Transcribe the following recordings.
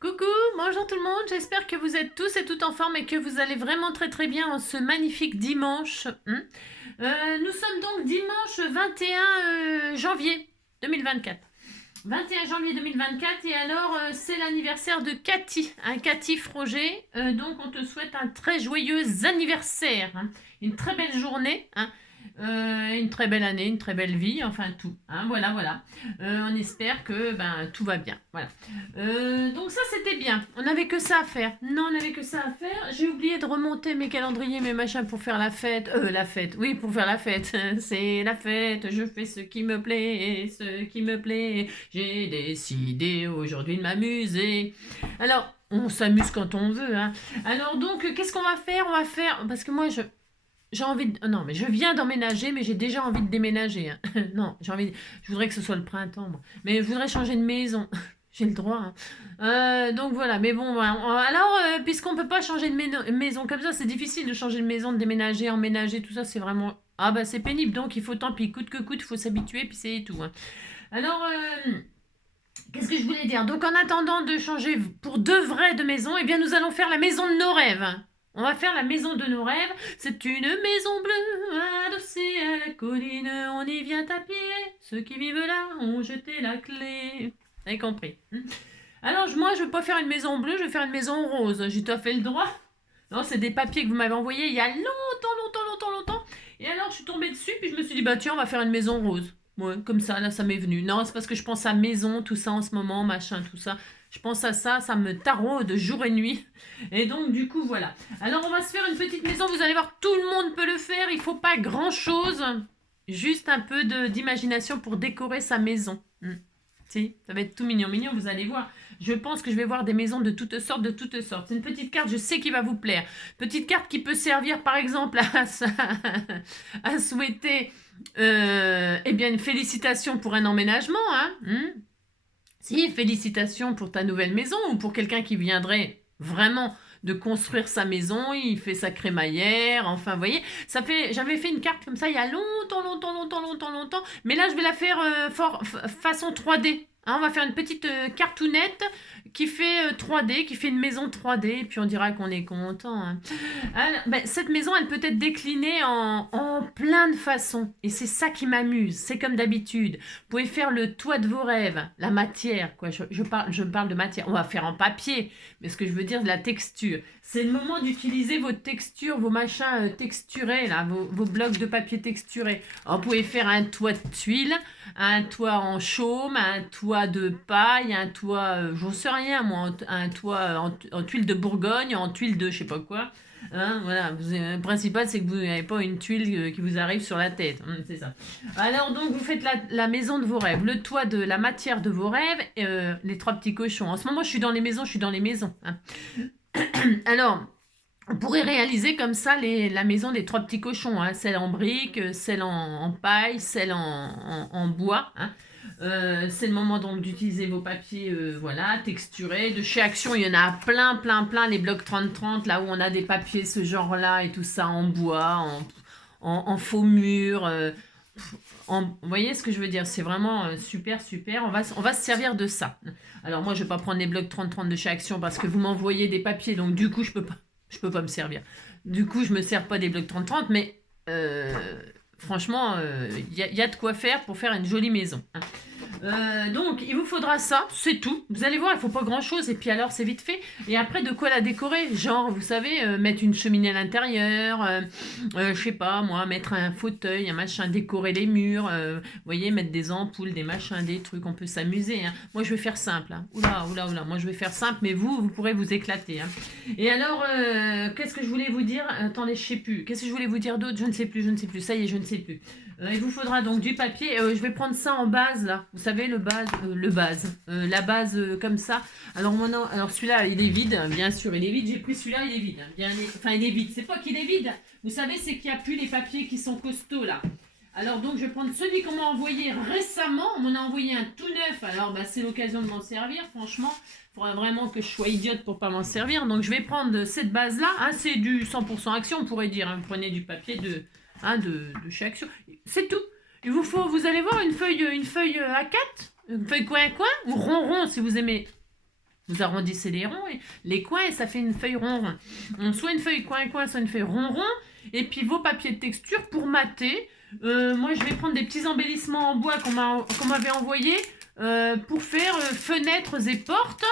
Coucou, bonjour tout le monde, j'espère que vous êtes tous et toutes en forme et que vous allez vraiment très très bien en ce magnifique dimanche. Nous sommes donc dimanche 21 janvier 2024. 21 janvier 2024 et alors c'est l'anniversaire de Cathy, Cathy Froger. Donc on te souhaite un très joyeux anniversaire, une très belle journée, une très belle année, une très belle vie, enfin tout. Voilà, voilà. On espère que tout va bien. Voilà. Donc ça c'était bien. On n'avait que ça à faire. Non, on n'avait que ça à faire. J'ai oublié de remonter mes calendriers, mes machins pour faire la fête. La fête. Oui, pour faire la fête. C'est la fête. Je fais ce qui me plaît, ce qui me plaît. J'ai décidé aujourd'hui de m'amuser. Alors, on s'amuse quand on veut. Alors donc, qu'est-ce qu'on va faire? On va faire parce que moi j'ai envie de... Non, mais je viens d'emménager, mais j'ai déjà envie de déménager. Non, je voudrais que ce soit le printemps, moi. Mais je voudrais changer de maison. J'ai le droit. Donc voilà, mais bon, voilà. Alors, puisqu'on peut pas changer de maison comme ça, c'est difficile de changer de maison, de déménager, emménager, tout ça, c'est vraiment... Ah bah c'est pénible, donc il faut tant pis, coûte que coûte, il faut s'habituer, puis c'est tout. Alors, qu'est-ce que je voulais dire? Donc en attendant de changer pour de vrai de maison, eh bien nous allons faire la maison de nos rêves. On va faire la maison de nos rêves. C'est une maison bleue adossée à la colline. On y vient à pied. Ceux qui vivent là ont jeté la clé. Vous avez compris. Alors moi je ne vais pas faire une maison bleue, je vais faire une maison rose. J'ai tout à fait le droit. Non, c'est des papiers que vous m'avez envoyés il y a longtemps. Et alors je suis tombée dessus, puis je me suis dit, bah tiens, on va faire une maison rose. Ouais, comme ça, là, ça m'est venu. Non, c'est parce que je pense à maison, tout ça en ce moment, machin, tout ça. Je pense à ça, ça me taraude jour et nuit. Et donc, du coup, voilà. Alors, on va se faire une petite maison. Vous allez voir, tout le monde peut le faire. Il faut pas grand-chose. Juste un peu d'imagination pour décorer sa maison. Si, ça va être tout mignon, mignon, vous allez voir. Je pense que je vais voir des maisons de toutes sortes, de toutes sortes. C'est une petite carte, je sais qui va vous plaire. Petite carte qui peut servir, par exemple, à souhaiter eh bien, une félicitation pour un emménagement. Si, félicitations pour ta nouvelle maison ou pour quelqu'un qui viendrait vraiment de construire sa maison, il fait sa crémaillère, enfin, vous voyez, j'avais fait une carte comme ça il y a longtemps, mais là, je vais la faire façon 3D. On va faire une petite cartoonette qui fait 3D, qui fait une maison 3D, et puis on dira qu'on est content. Alors, cette maison, elle peut être déclinée en plein de façons, et c'est ça qui m'amuse, c'est comme d'habitude. Vous pouvez faire le toit de vos rêves, la matière, quoi. Je parle de matière. On va faire en papier, mais ce que je veux dire, de la texture. C'est le moment d'utiliser vos textures, vos machins texturés, là, vos blocs de papier texturés. Alors, vous pouvez faire un toit de tuiles, un toit en chaume, un toit de paille, un toit, j'en sais rien, moi, un toit en tuiles de Bourgogne, en tuiles de je sais pas quoi. Voilà, le principal c'est que vous n'avez pas une tuile qui vous arrive sur la tête, c'est ça. Alors donc vous faites la maison de vos rêves, le toit de la matière de vos rêves, les trois petits cochons. En ce moment je suis dans les maisons. Alors on pourrait réaliser comme ça la maison des trois petits cochons, celle en briques, celle en paille, celle en bois. C'est le moment donc d'utiliser vos papiers voilà, texturés. De chez Action, il y en a plein, les blocs 30-30, là où on a des papiers ce genre-là et tout ça en bois, en faux mur. Vous voyez ce que je veux dire? C'est vraiment super. On va se servir de ça. Alors moi, je vais pas prendre les blocs 30-30 de chez Action parce que vous m'envoyez des papiers, donc du coup, je peux pas me servir. Du coup, je me sers pas des blocs 30-30, mais franchement, y a de quoi faire pour faire une jolie maison. Donc, il vous faudra ça, c'est tout. Vous allez voir, il faut pas grand-chose, et puis alors, c'est vite fait. Et après, de quoi la décorer? Genre, vous savez, mettre une cheminée à l'intérieur, je sais pas, moi, mettre un fauteuil, un machin, décorer les murs, vous voyez, mettre des ampoules, des machins, des trucs, on peut s'amuser. Moi, je vais faire simple. Oula, moi, je vais faire simple, mais vous pourrez vous éclater. Et alors, qu'est-ce que je voulais vous dire? Attendez, je sais plus. Qu'est-ce que je voulais vous dire d'autre? Je ne sais plus. Ça y est, je ne sais plus. Il vous faudra donc du papier. Je vais prendre ça en base, là. Vous savez, la base comme ça. Alors, celui-là, il est vide. Bien sûr, il est vide. J'ai pris celui-là, il est vide. Enfin, il est vide. C'est pas qu'il est vide. Vous savez, c'est qu'il n'y a plus les papiers qui sont costauds, là. Alors, donc, je vais prendre celui qu'on m'a envoyé récemment. On m'en a envoyé un tout neuf. Alors, c'est l'occasion de m'en servir, franchement. Il faudra vraiment que je sois idiote pour pas m'en servir. Donc, je vais prendre cette base-là. C'est du 100% Action, on pourrait dire. Vous prenez du papier de chez Action. C'est tout. Vous allez voir une feuille A4, une feuille coin ou rond si vous aimez. Vous arrondissez les coins et ça fait une feuille rond-rond. Soit une feuille coin-coin, soit une feuille rond-rond. Et puis vos papiers de texture pour mater. Moi, je vais prendre des petits embellissements en bois qu'on m'avait envoyé pour faire fenêtres et portes.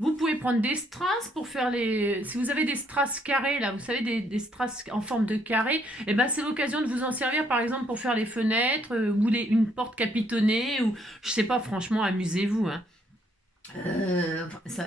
Vous pouvez prendre des strass pour faire les... Si vous avez des strass carrés, là, vous savez, des strass en forme de carré, et ben c'est l'occasion de vous en servir, par exemple, pour faire les fenêtres ou une porte capitonnée, ou je sais pas, franchement, amusez-vous. Hein.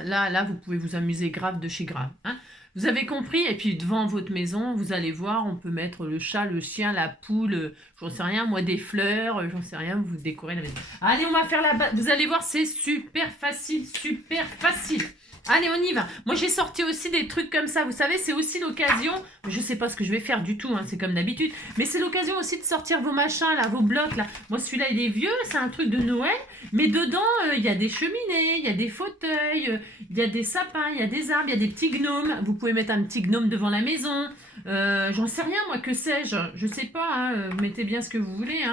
Là, vous pouvez vous amuser grave de chez grave. Hein. Vous avez compris? Et puis devant votre maison, vous allez voir, on peut mettre le chat, le chien, la poule, j'en sais rien, moi des fleurs, j'en sais rien, vous décorez la maison. Allez, on va faire la base. Vous allez voir, c'est super facile, super facile. Allez, on y va. Moi, j'ai sorti aussi des trucs comme ça. Vous savez, c'est aussi l'occasion. Je sais pas ce que je vais faire du tout, hein, c'est comme d'habitude. Mais c'est l'occasion aussi de sortir vos machins, là, vos blocs, là. Moi, celui-là, il est vieux, c'est un truc de Noël. Mais dedans, il y a des cheminées, il y a des fauteuils, il y a des sapins, il y a des arbres, il y a des petits gnomes. Vous pouvez mettre un petit gnome devant la maison. J'en sais rien, moi, que sais-je. Je sais pas, hein, mettez bien ce que vous voulez.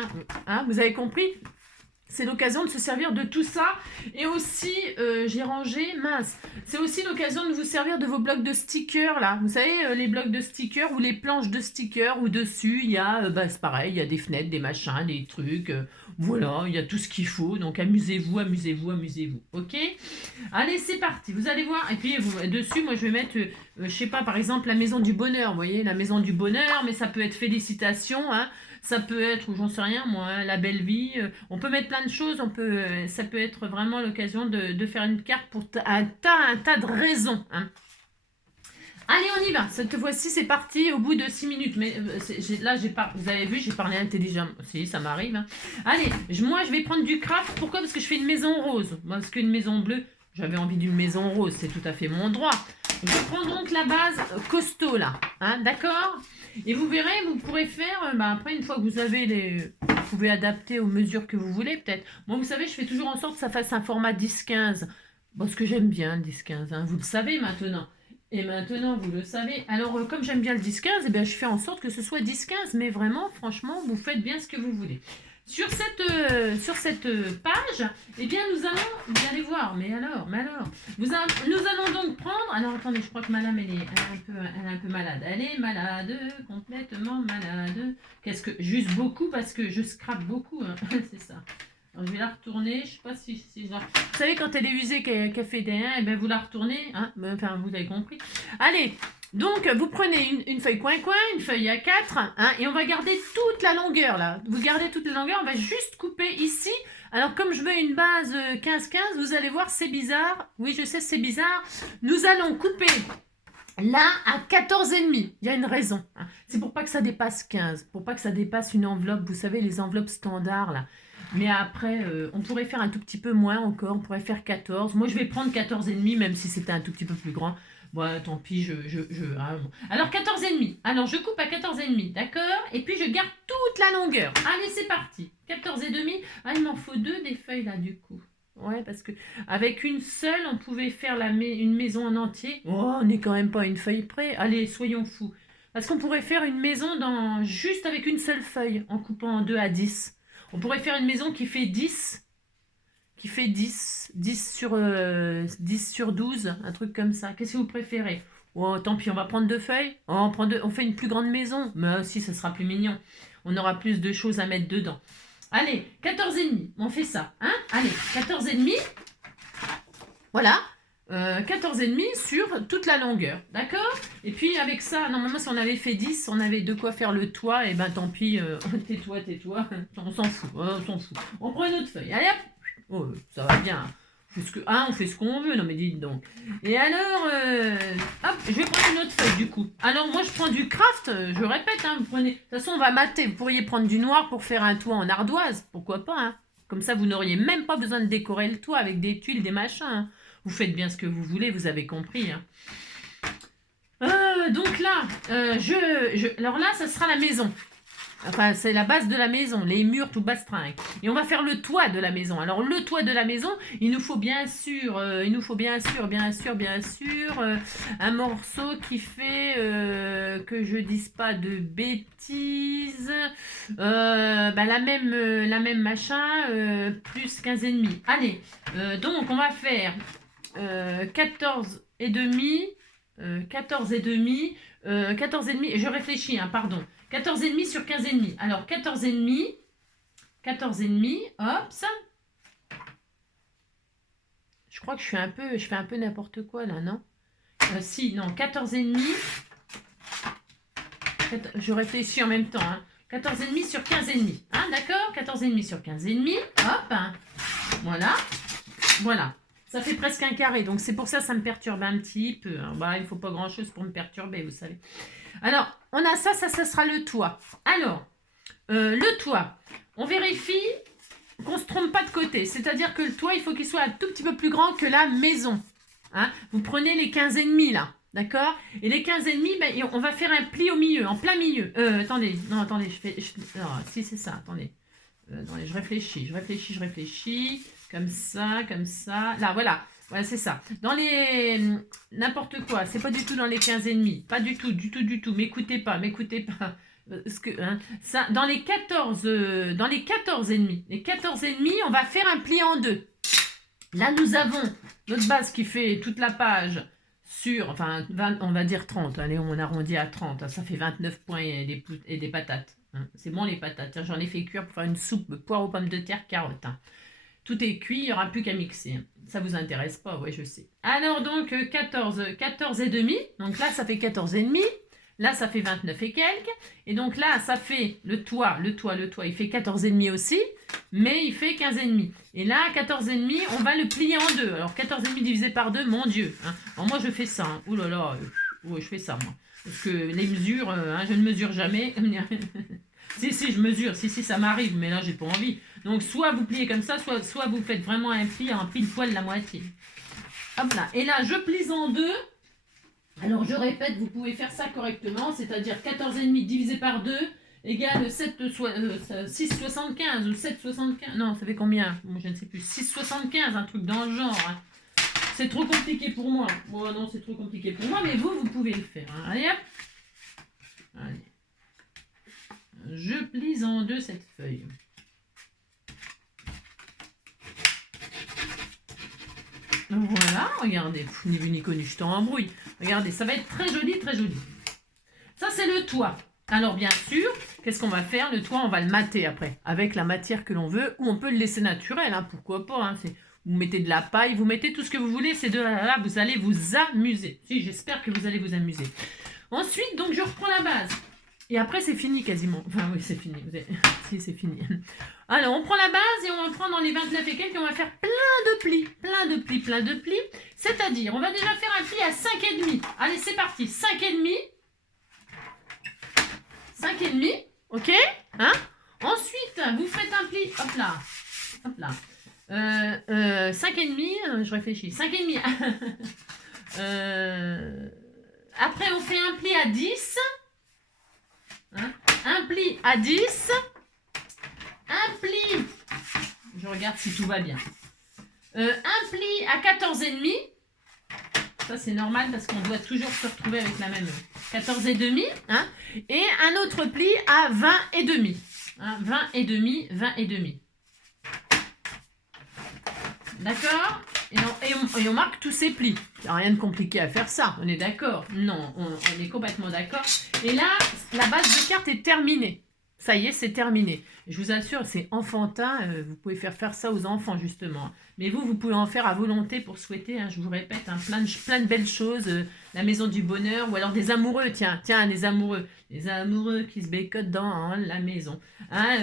Hein, vous avez compris? C'est l'occasion de se servir de tout ça. Et aussi, j'ai rangé, mince, c'est aussi l'occasion de vous servir de vos blocs de stickers, là. Vous savez, les blocs de stickers ou les planches de stickers où dessus, il y a, c'est pareil, il y a des fenêtres, des machins, des trucs. Voilà, il y a tout ce qu'il faut. Donc, amusez-vous, amusez-vous, amusez-vous. OK? Allez, c'est parti. Vous allez voir. Et puis, dessus, moi, je vais mettre, je sais pas, par exemple, la maison du bonheur. Vous voyez, la maison du bonheur, mais ça peut être félicitations, hein. Ça peut être, ou j'en sais rien, moi, hein, la belle vie. On peut mettre plein de choses. Ça peut être vraiment l'occasion de faire une carte pour un tas de raisons. Hein. Allez, on y va. Cette fois-ci, c'est parti au bout de 6 minutes. Mais là, vous avez vu, j'ai parlé intelligemment. Si, ça m'arrive. Hein. Allez, moi, je vais prendre du craft. Pourquoi? Parce que je fais une maison rose. Parce qu'une maison bleue, j'avais envie d'une maison rose. C'est tout à fait mon droit. Je prends donc la base costaud, là. Hein, d'accord? Et vous verrez, vous pourrez faire, après, une fois que vous avez vous pouvez adapter aux mesures que vous voulez, peut-être. Moi, vous savez, je fais toujours en sorte que ça fasse un format 10-15. Parce que j'aime bien le 10-15, hein, vous le savez maintenant. Et maintenant, vous le savez. Alors, comme j'aime bien le 10-15, eh bien, je fais en sorte que ce soit 10-15. Mais vraiment, franchement, vous faites bien ce que vous voulez. Sur cette page, eh bien, vous allez voir, mais alors, nous allons donc prendre, alors attendez, je crois que madame, elle est un peu malade, elle est malade, complètement malade, juste beaucoup, parce que je scrape beaucoup, hein. C'est ça. Alors, je vais la retourner, je sais pas si genre... Vous savez, quand elle est usée, qu'elle fait des 1, eh bien, vous la retournez, hein, enfin, vous avez compris. Allez, donc, vous prenez une feuille coin-coin, une feuille A4, hein, et on va garder toute la longueur, là. Vous gardez toute la longueur, on va juste couper ici. Alors, comme je veux une base 15-15, vous allez voir, c'est bizarre. Oui, je sais, c'est bizarre. Nous allons couper là à 14,5. Il y a une raison. Hein. C'est pour pas que ça dépasse 15, pour pas que ça dépasse une enveloppe. Vous savez, les enveloppes standards, là. Mais après, on pourrait faire un tout petit peu moins encore. On pourrait faire 14. Moi, je vais prendre 14,5, même si c'était un tout petit peu plus grand. Bon, tant pis, bon. Alors, 14,5. Alors, je coupe à 14,5, d'accord? Et puis, je garde toute la longueur. Allez, c'est parti. 14,5. Ah, il m'en faut 2 des feuilles, là, du coup. Ouais, parce que avec une seule, on pouvait faire une maison en entier. Oh, on n'est quand même pas à une feuille près. Allez, soyons fous. Parce qu'on pourrait faire une maison juste avec une seule feuille, en coupant en 2 à 10. On pourrait faire une maison qui fait 10. Qui fait 10 sur 12, un truc comme ça. Qu'est-ce que vous préférez? Oh, tant pis, on va prendre 2 feuilles. Oh, on fait une plus grande maison. Mais aussi, ça sera plus mignon. On aura plus de choses à mettre dedans. Allez, 14,5. On fait ça. Hein? Allez, 14,5. Voilà. 14,5 sur toute la longueur. D'accord? Et puis, avec ça, normalement, si on avait fait 10, on avait de quoi faire le toit. Et ben, tant pis. Tais-toi. On s'en fout. On prend une autre feuille. Allez, hop. Oh, ça va bien. On fait ce qu'on veut. Non, mais dites donc. Et alors, hop, je vais prendre une autre feuille, du coup. Alors, moi, je prends du craft. Je répète, hein, vous prenez... De toute façon, on va mater. Vous pourriez prendre du noir pour faire un toit en ardoise. Pourquoi pas, hein? Comme ça, vous n'auriez même pas besoin de décorer le toit avec des tuiles, des machins. Hein. Vous faites bien ce que vous voulez, vous avez compris. Hein. Donc là, alors là, ça sera la maison. Enfin, c'est la base de la maison, les murs tout bastringues. Et on va faire le toit de la maison. Alors, le toit de la maison, il nous faut bien sûr, un morceau qui fait, que je dise pas de bêtises, la même machin, plus 15,5. Allez, donc on va faire 14 et demi, 14 et demi, 14 et demi, je réfléchis, hein, pardon. 14 et demi sur 15 et demi. Alors 14 et demi, hop, ça. Je crois que je fais un peu n'importe quoi là, non? Si, non, 14 et demi. Je réfléchis en même temps, hein. 14 et demi sur 15 et demi. Hein, d'accord? 14 et demi sur 15 et demi. Hop, hein. Voilà. Voilà. Ça fait presque un carré, donc c'est pour ça que ça me perturbe un petit peu. Bah, il ne faut pas grand-chose pour me perturber, vous savez. Alors, on a ça sera le toit. Alors, le toit, on vérifie qu'on ne se trompe pas de côté. C'est-à-dire que le toit, il faut qu'il soit un tout petit peu plus grand que la maison. Hein, vous prenez les 15 et demi là, d'accord? Et les 15 et demi, ben, on va faire un pli au milieu, en plein milieu. Attendez, non, attendez, non, si c'est ça, attendez. Attendez, je réfléchis. Comme ça. Là, voilà. Voilà, c'est ça. Dans les... N'importe quoi. C'est pas du tout dans les 15 et demi. Pas du tout. M'écoutez pas. Hein, ça, dans les 14 et demi. Les 14 et demi, on va faire un pli en deux. Là, nous avons notre base qui fait toute la page sur... Enfin, 20, on va dire 30. Allez, on arrondit à 30. Hein, ça fait 29 points et des patates. Hein. C'est bon, les patates. Hein, j'en ai fait cuire pour faire une soupe poire aux pommes de terre, carottes. Hein. Tout est cuit, il n'y aura plus qu'à mixer. Ça vous intéresse pas, oui, je sais. Alors donc, 14 et demi. Donc là, ça fait 14 et demi. Là, ça fait 29 et quelques. Et donc là, ça fait le toit, il fait 14 et demi aussi. Mais il fait 15 et demi. Et là, 14 et demi, on va le plier en deux. Alors, 14 et demi divisé par 2, mon Dieu. Hein. Alors moi, je fais ça. Hein. Ouh là là, ouais, je fais ça, moi. Parce que les mesures, hein, je ne mesure jamais. Si, je mesure. Si, ça m'arrive. Mais là, j'ai pas envie. Donc, soit vous pliez comme ça, soit vous faites vraiment un pli en pile poil la moitié. Hop là. Et là, je plie en deux. Alors, je répète, vous pouvez faire ça correctement. C'est-à-dire 14,5 divisé par 2 égale 6,75 ou 7,75. Non, ça fait combien? Moi, je ne sais plus. 6,75, un truc dans le genre. Hein. C'est trop compliqué pour moi. Bon, non, c'est trop compliqué pour moi, mais vous pouvez le faire. Hein. Allez, hop. Allez. Je plie en deux cette feuille. Voilà, regardez, ni vu ni connu, je t'embrouille. Regardez, ça va être très joli, très joli. Ça, c'est le toit. Alors, bien sûr, qu'est-ce qu'on va faire? Le toit, on va le mater après, avec la matière que l'on veut, ou on peut le laisser naturel, hein, pourquoi pas. Hein, vous mettez de la paille, vous mettez tout ce que vous voulez, c'est de là, vous allez vous amuser. Si, j'espère que vous allez vous amuser. Ensuite, donc, je reprends la base. Et après, c'est fini quasiment. Enfin, oui, c'est fini. Si, c'est fini. Alors, on prend la base et on va prendre dans les 29 et quelques, on va faire plein de plis. C'est-à-dire, on va déjà faire un pli à 5,5. Allez, c'est parti. 5,5. 5,5. OK? Hein? Ensuite, vous faites un pli. Hop là. 5,5. Je réfléchis. 5,5. Après, on fait un pli à 10. Hein? Un pli à 10. Un pli, je regarde si tout va bien. Un pli à 14,5. Ça, c'est normal parce qu'on doit toujours se retrouver avec la même 14,5. Hein? Et un autre pli à 20,5. Hein? 20,5. D'accord? Et on marque tous ces plis. Il n'y a rien de compliqué à faire ça. On est d'accord? Non, on est complètement d'accord. Et là, la base de carte est terminée. Ça y est, c'est terminé. Je vous assure, c'est enfantin. Vous pouvez faire ça aux enfants, justement. Mais vous pouvez en faire à volonté pour souhaiter, hein, je vous répète, hein, plein de belles choses. La maison du bonheur ou alors des amoureux. Tiens, des amoureux. Les amoureux qui se bécotent dans la maison. Hein,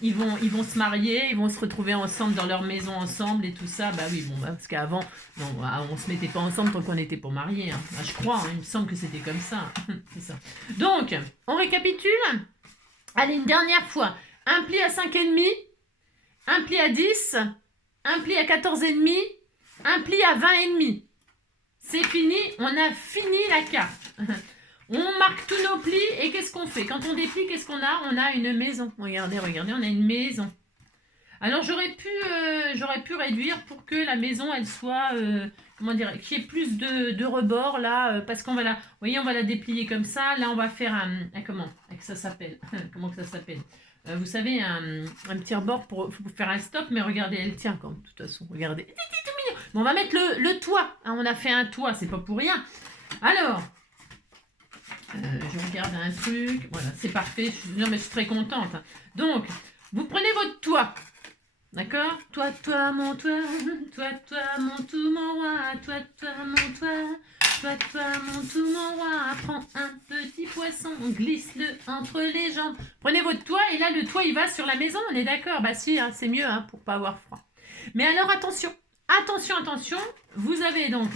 ils vont se marier, ils vont se retrouver ensemble dans leur maison ensemble et tout ça. Bah oui, bon, parce qu'avant, on se mettait pas ensemble tant qu'on était pour marier. Hein. Bah, je crois, hein, il me semble que c'était comme ça. C'est ça. Donc, on récapitule. Allez, une dernière fois. Un pli à 5,5, un pli à 10, un pli à 14,5, un pli à 20,5. C'est fini, on a fini la carte. On marque tous nos plis et qu'est-ce qu'on fait? Quand on déplie, qu'est-ce qu'on a? On a une maison. Regardez, on a une maison. Alors, j'aurais pu réduire pour que la maison, elle soit, comment dire, qu'il y ait plus de rebords, là, parce qu'on va on va la déplier comme ça. Là, on va faire comment ça s'appelle? Comment que ça s'appelle? vous savez, un petit rebord pour faire un stop, mais regardez, elle tient quand même, de toute façon, regardez. Bon, on va mettre le toit, hein, on a fait un toit, c'est pas pour rien. Alors, je regarde un truc, voilà, c'est parfait, non mais je suis très contente. Donc, vous prenez votre toit, d'accord? Toi, mon toit, mon tout, mon roi, toi, mon toit. Toi, mon tout, mon roi, prends un petit poisson, glisse-le entre les jambes. Prenez votre toit et là, le toit, il va sur la maison, on est d'accord? Bah si, hein, c'est mieux hein, pour pas avoir froid. Mais alors, attention, attention, vous avez donc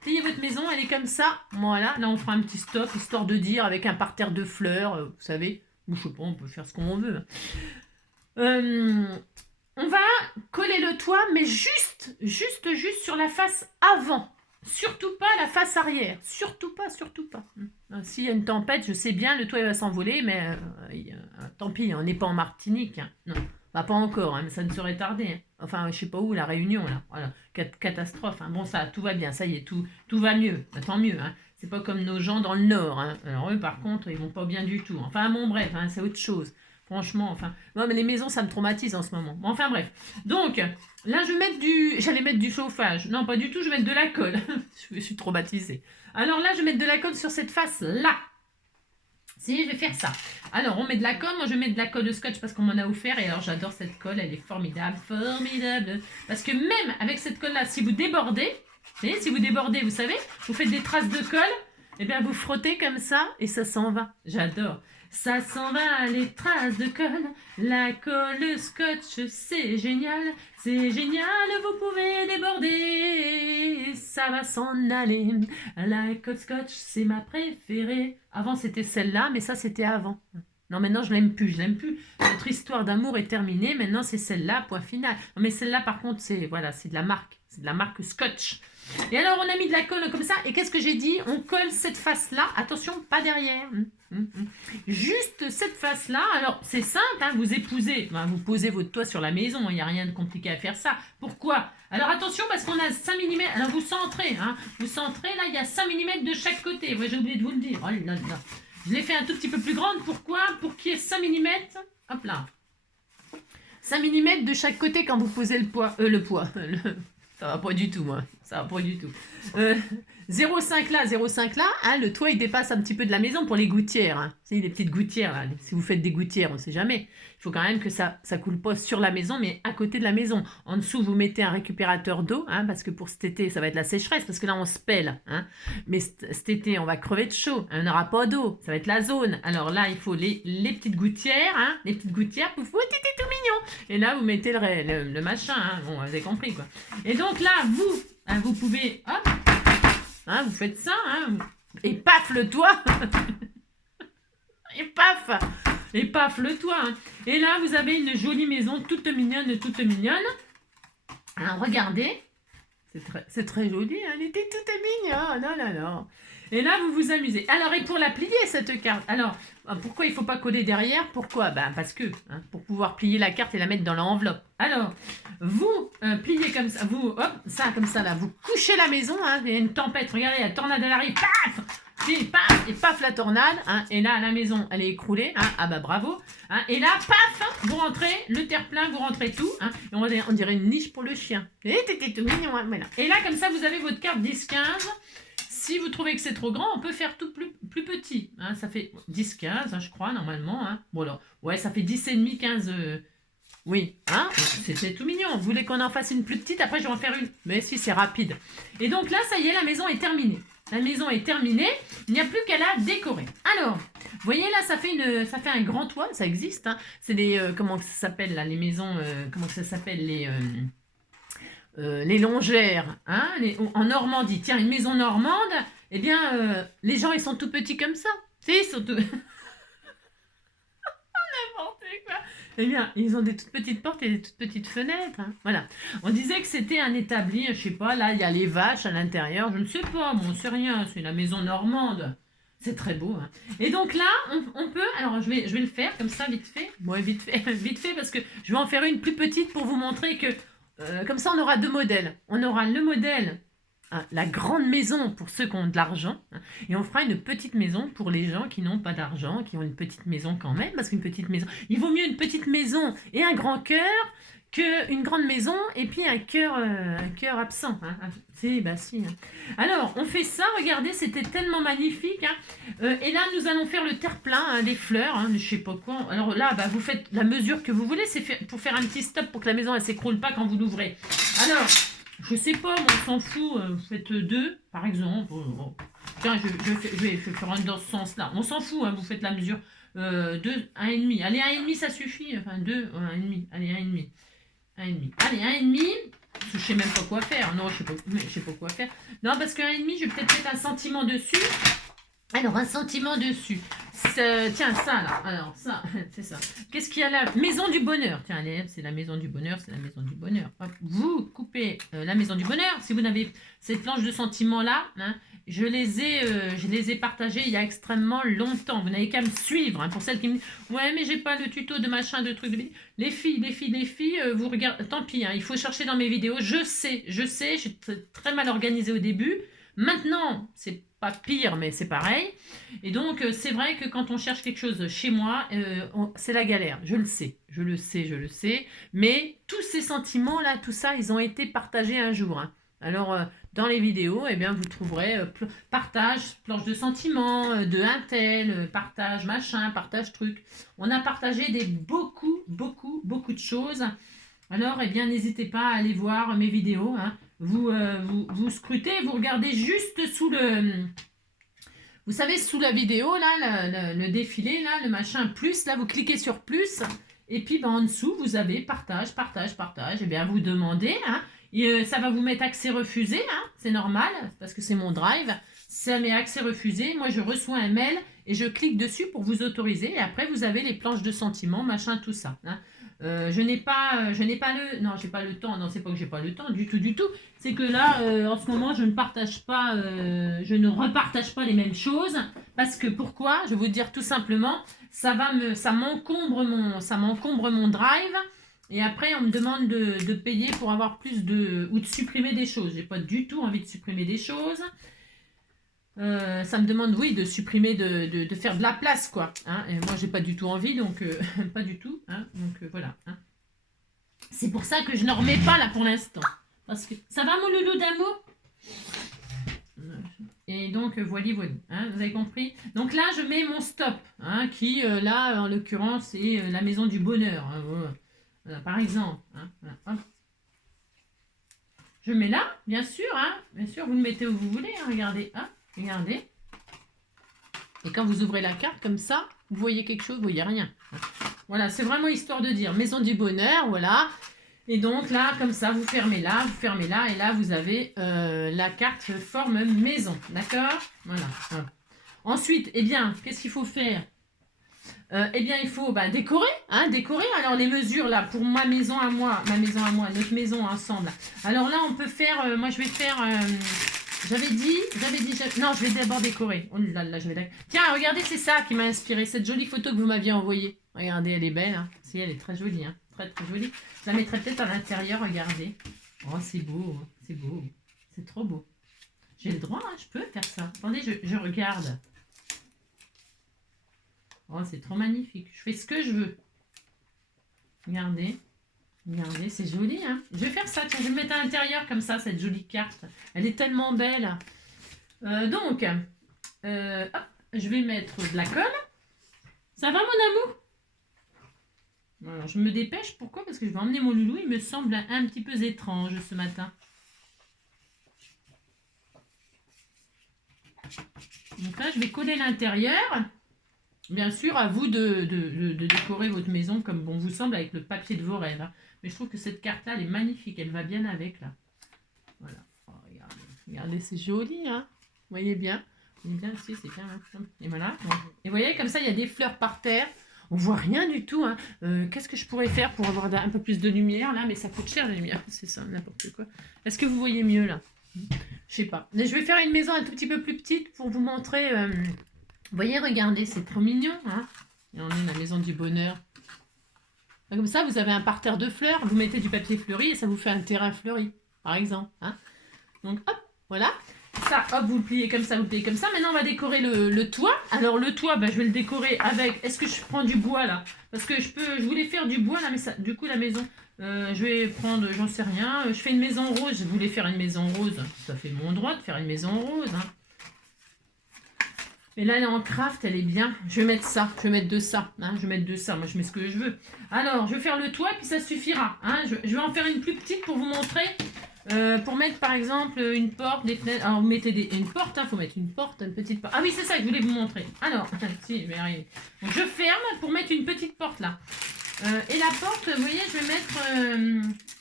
plié votre maison, elle est comme ça. Voilà, là, on fera un petit stop, histoire de dire, avec un parterre de fleurs, vous savez, ou je sais pas, on peut faire ce qu'on veut. On va coller le toit, mais juste sur la face avant. Surtout pas la face arrière. Surtout pas. S'il y a une tempête, je sais bien, le toit il va s'envoler, mais tant pis, on n'est pas en Martinique. Hein. Non, bah, pas encore, hein, mais ça ne saurait tarder. Hein. Enfin, je sais pas où, la Réunion, là. Voilà, catastrophe. Hein. Bon, ça, tout va bien, ça y est, tout va mieux. Bah, tant mieux. Hein. C'est pas comme nos gens dans le Nord. Hein. Alors eux, par contre, ils vont pas bien du tout. Enfin, bon, bref, hein, c'est autre chose. Franchement, enfin... Non, mais les maisons, ça me traumatise en ce moment. Bon, enfin, bref. Donc, là, j'allais mettre du chauffage. Non, pas du tout, je vais mettre de la colle. Je suis traumatisée. Alors là, je vais mettre de la colle sur cette face-là. Si, je vais faire ça. Alors, on met de la colle. Moi, je mets de la colle de scotch parce qu'on m'en a offert. Et alors, j'adore cette colle. Elle est formidable. Parce que même avec cette colle-là, si vous débordez, vous savez, vous faites des traces de colle, eh bien, vous frottez comme ça et ça s'en va. J'adore. Ça s'en va, les traces de colle, la colle scotch, c'est génial, vous pouvez déborder, ça va s'en aller. La colle scotch, c'est ma préférée. Avant, c'était celle-là, mais ça, c'était avant. Non, maintenant, je l'aime plus. Notre histoire d'amour est terminée, maintenant, c'est celle-là, point final. Non, mais celle-là, par contre, c'est de la marque. C'est de la marque Scotch. Et alors, on a mis de la colle comme ça. Et qu'est-ce que j'ai dit? On colle cette face-là. Attention, pas derrière. Juste cette face-là. Alors, c'est simple. Hein, vous épousez. Ben, vous posez votre toit sur la maison. Il n'y a rien de compliqué à faire ça. Pourquoi? Alors, attention, parce qu'on a 5 mm. Alors, vous centrez. Hein, vous centrez. Là, il y a 5 mm de chaque côté. Ouais, j'ai oublié de vous le dire. Oh là là. Je l'ai fait un tout petit peu plus grande. Pourquoi? Pour qu'il y ait 5 mm. Hop là. 5 mm de chaque côté quand vous posez le poids. Ça va pas du tout, moi. Ça va pas du tout. 0,5 là, hein, le toit il dépasse un petit peu de la maison pour les gouttières. Hein. C'est les petites gouttières là. Si vous faites des gouttières, on ne sait jamais. Il faut quand même que ça coule pas sur la maison, mais à côté de la maison. En dessous, vous mettez un récupérateur d'eau, hein, parce que pour cet été, ça va être la sécheresse, parce que là, on se pèle. Hein. Mais cet été, on va crever de chaud. On n'aura pas d'eau. Ça va être la zone. Alors là, il faut les petites gouttières, hein, les petites gouttières. Pouf, tout mignon. Et là, vous mettez le machin. Hein. Bon, vous avez compris quoi. Et donc là, vous pouvez, hop, hein, vous faites ça, hein, et paf le toit. Et paf le toit. Hein. Et là, vous avez une jolie maison toute mignonne. Alors, regardez. C'est très joli. Hein. Elle était toute mignonne. Oh là là. Et là, vous vous amusez. Alors, et pour la plier, cette carte. Alors, pourquoi il ne faut pas coller derrière? Pourquoi? Ben, parce que, hein, pour pouvoir plier la carte et la mettre dans l'enveloppe. Alors, vous pliez comme ça. Vous, hop, ça, comme ça, là. Vous couchez la maison. Hein, il y a une tempête. Regardez, la tornade, elle arrive. Paf! Et paf la tornade, hein, et là la maison elle est écroulée, hein, ah bah bravo, hein, et là paf, vous rentrez, le terre-plein, vous rentrez tout, hein, et on dirait une niche pour le chien, et t'étais tout mignon, hein, voilà. Et là comme ça vous avez votre carte 10-15, si vous trouvez que c'est trop grand, on peut faire tout plus petit, hein, ça fait 10-15 hein, je crois normalement, hein. Bon alors, ouais ça fait 10,5, 15, oui, hein, c'est tout mignon, vous voulez qu'on en fasse une plus petite, après je vais en faire une, mais si c'est rapide, et donc là ça y est, la maison est terminée. La maison est terminée, il n'y a plus qu'à la décorer. Alors, vous voyez là, ça fait un grand toit, ça existe. Hein. C'est des, comment ça s'appelle là, les maisons, comment ça s'appelle, les longères, hein, en Normandie. Tiens, une maison normande, eh bien, les gens, ils sont tout petits comme ça. Tu sais, ils sont tout... N'importe quoi. Eh bien, ils ont des toutes petites portes et des toutes petites fenêtres. Hein. Voilà. On disait que c'était un établi, je sais pas, là, il y a les vaches à l'intérieur. Je ne sais pas, bon, c'est rien, c'est la maison normande. C'est très beau. Hein. Et donc là, on peut... Alors, je vais le faire comme ça, vite fait. Ouais, vite fait, parce que je vais en faire une plus petite pour vous montrer que... comme ça, on aura deux modèles. On aura le modèle la grande maison pour ceux qui ont de l'argent, hein, et on fera une petite maison pour les gens qui n'ont pas d'argent, qui ont une petite maison quand même, parce qu'une petite maison, il vaut mieux une petite maison et un grand cœur qu'une grande maison et puis un cœur absent. Hein. Si, bah si. Hein. Alors, on fait ça, regardez, c'était tellement magnifique. Hein. Et là, nous allons faire le terre-plein, hein, des fleurs, hein, je sais pas quoi. Alors là, bah, vous faites la mesure que vous voulez, c'est pour faire un petit stop pour que la maison ne s'écroule pas quand vous l'ouvrez. Alors, je sais pas, moi, on s'en fout, vous faites 2, par exemple. Tiens, je vais faire un dans ce sens-là. On s'en fout, hein, vous faites la mesure. 2, 1,5. Allez, 1,5, ça suffit. Enfin, 2, 1,5. Allez, 1,5. 1,5. Allez, 1,5. Je sais même pas quoi faire. Non, je sais pas quoi faire. Non, parce que 1,5, je vais peut-être mettre un sentiment dessus. Alors, un sentiment dessus. Tiens, ça, là. Alors, ça, c'est ça. Qu'est-ce qu'il y a là? Maison du bonheur. Tiens, allez, c'est la maison du bonheur, c'est la maison du bonheur. Hop, vous coupez la maison du bonheur. Si vous n'avez cette planche de sentiments-là, hein, je les ai partagées il y a extrêmement longtemps. Vous n'avez qu'à me suivre. Hein, pour celles qui me disent, ouais, mais j'ai pas le tuto de machin, de trucs. Les filles, vous regardez. Tant pis, hein, il faut chercher dans mes vidéos. Je sais, je suis très mal organisée au début. Maintenant, c'est pas pire, mais c'est pareil. Et donc, c'est vrai que quand on cherche quelque chose chez moi, c'est la galère. Je le sais. Mais tous ces sentiments-là, tout ça, ils ont été partagés un jour. Hein. Alors, dans les vidéos, eh bien, vous trouverez partage, planche de sentiments, de un tel, partage machin, partage truc. On a partagé beaucoup de choses. Alors, eh bien, n'hésitez pas à aller voir mes vidéos. Hein. Vous scrutez, vous regardez juste sous le... Vous savez, sous la vidéo, là, le défilé, là, le machin, plus, là, vous cliquez sur plus, et puis ben, en dessous, vous avez partage. Eh bien, vous demandez, hein, et, ça va vous mettre accès refusé, hein, c'est normal, parce que c'est mon drive. Ça met accès refusé, moi, je reçois un mail, et je clique dessus pour vous autoriser, et après, vous avez les planches de sentiments, machin, tout ça, hein. Je n'ai pas le... Non, j'ai pas le temps. Non, c'est pas que j'ai pas le temps du tout. C'est que là, en ce moment, je ne repartage pas les mêmes choses. Parce que, pourquoi? Je vais vous dire tout simplement, ça m'encombre mon drive. Et après, on me demande de payer pour avoir plus ou de supprimer des choses. J'ai pas du tout envie de supprimer des choses. Ça me demande, oui, de supprimer, de faire de la place, quoi. Hein, et moi, j'ai pas du tout envie, donc pas du tout. Hein, donc voilà. Hein. C'est pour ça que je n'en remets pas là pour l'instant. Parce que ça va, mon loulou d'amour? Et donc voilà. Hein, vous avez compris? Donc là, je mets mon stop, hein, qui là, en l'occurrence, est la maison du bonheur. Hein, voilà, par exemple. Hein, voilà, hop. Je mets là, bien sûr. Hein, bien sûr, vous le mettez où vous voulez. Hein, regardez. Hein. Regardez. Et quand vous ouvrez la carte comme ça, vous voyez quelque chose, vous voyez rien. Voilà, c'est vraiment histoire de dire maison du bonheur, voilà. Et donc là, comme ça, vous fermez là, et là, vous avez la carte forme maison, d'accord? Voilà. Ensuite, eh bien, qu'est-ce qu'il faut faire? Eh bien, il faut décorer, hein, décorer. Alors, les mesures, là, pour ma maison à moi, notre maison ensemble. Alors là, on peut faire, moi, je vais faire... J'avais dit, non, je vais d'abord décorer. Oh là là, tiens, regardez, c'est ça qui m'a inspiré, cette jolie photo que vous m'aviez envoyée. Regardez, elle est belle, hein. Si, elle est très jolie, hein. Très jolie. Je la mettrai peut-être à l'intérieur, regardez. Oh, c'est beau, c'est trop beau. J'ai le droit, hein, je peux faire ça. Attendez, je regarde. Oh, c'est trop magnifique. Je fais ce que je veux. Regardez, c'est joli, hein. Je vais faire ça, tiens, je vais le mettre à l'intérieur comme ça, cette jolie carte. Elle est tellement belle. Donc, hop, je vais mettre de la colle. Ça va, mon amour? Alors, je me dépêche. Pourquoi? Parce que je vais emmener mon loulou. Il me semble un petit peu étrange ce matin. Donc là, je vais coller l'intérieur. Bien sûr, à vous de décorer votre maison comme bon vous semble avec le papier de vos rêves. Hein. Mais je trouve que cette carte-là, elle est magnifique. Elle va bien avec, là. Voilà. Oh, regardez, c'est joli, hein. Vous voyez bien? Vous voyez bien, si, c'est bien. Hein. Et voilà. Et vous voyez, comme ça, il y a des fleurs par terre. On voit rien du tout. Hein. Qu'est-ce que je pourrais faire pour avoir un peu plus de lumière, là? Mais ça coûte cher, la lumière. C'est ça, n'importe quoi. Est-ce que vous voyez mieux, là? Je sais pas. Mais je vais faire une maison un tout petit peu plus petite pour vous montrer... Vous voyez, regardez, c'est trop mignon. Hein, et on est la maison du bonheur. Comme ça, vous avez un parterre de fleurs. Vous mettez du papier fleuri et ça vous fait un terrain fleuri, par exemple. Hein. Donc, hop, Voilà. Ça, hop, vous le pliez comme ça, vous le pliez comme ça. Maintenant, on va décorer le toit. Alors, le toit, bah, je vais le décorer avec... Est-ce que je prends du bois, là? Parce que je voulais faire du bois, là, mais ça, du coup, la maison... je vais prendre, j'en sais rien. Je fais une maison rose. Je voulais faire une maison rose. Ça fait mon droit de faire une maison rose, hein. Mais là, elle est en craft, elle est bien. Je vais mettre ça. Je vais mettre de ça. Hein. Je vais mettre de ça. Moi, je mets ce que je veux. Alors, je vais faire le toit, puis ça suffira. Hein. Je vais en faire une plus petite pour vous montrer. Pour mettre, par exemple, une porte, des fenêtres. Alors, vous mettez une porte. Il faut mettre une porte, une petite porte. Ah oui, c'est ça que je voulais vous montrer. Alors, si, je vais arriver. Donc, je ferme pour mettre une petite porte, là. Et la porte, vous voyez, je vais mettre...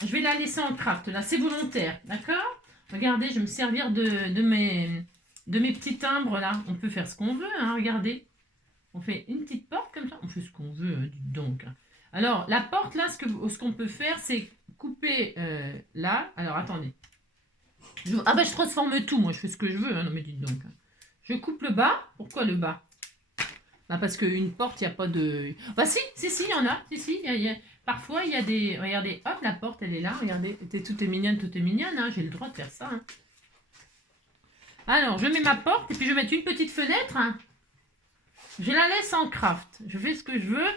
je vais la laisser en craft. Là, c'est volontaire. D'accord? Regardez, je vais me servir de mes petits timbres là. On peut faire ce qu'on veut, hein, regardez. On fait une petite porte comme ça. On fait ce qu'on veut, hein, dites donc. Alors, la porte là, ce qu'on peut faire, c'est couper là. Alors, attendez. Ah bah, je transforme tout, moi, je fais ce que je veux. Hein. Non, mais dites donc. Je coupe le bas. Pourquoi le bas? Bah, parce qu'une porte, il n'y a pas de... Bah si, il y en a. Si, parfois, il y a des... Regardez, hop, la porte, elle est là. Regardez, tout est mignonne, tout est mignonne. Hein. J'ai le droit de faire ça. Hein. Alors, je mets ma porte et puis je vais mettre une petite fenêtre. Hein. Je la laisse en craft. Je fais ce que je veux.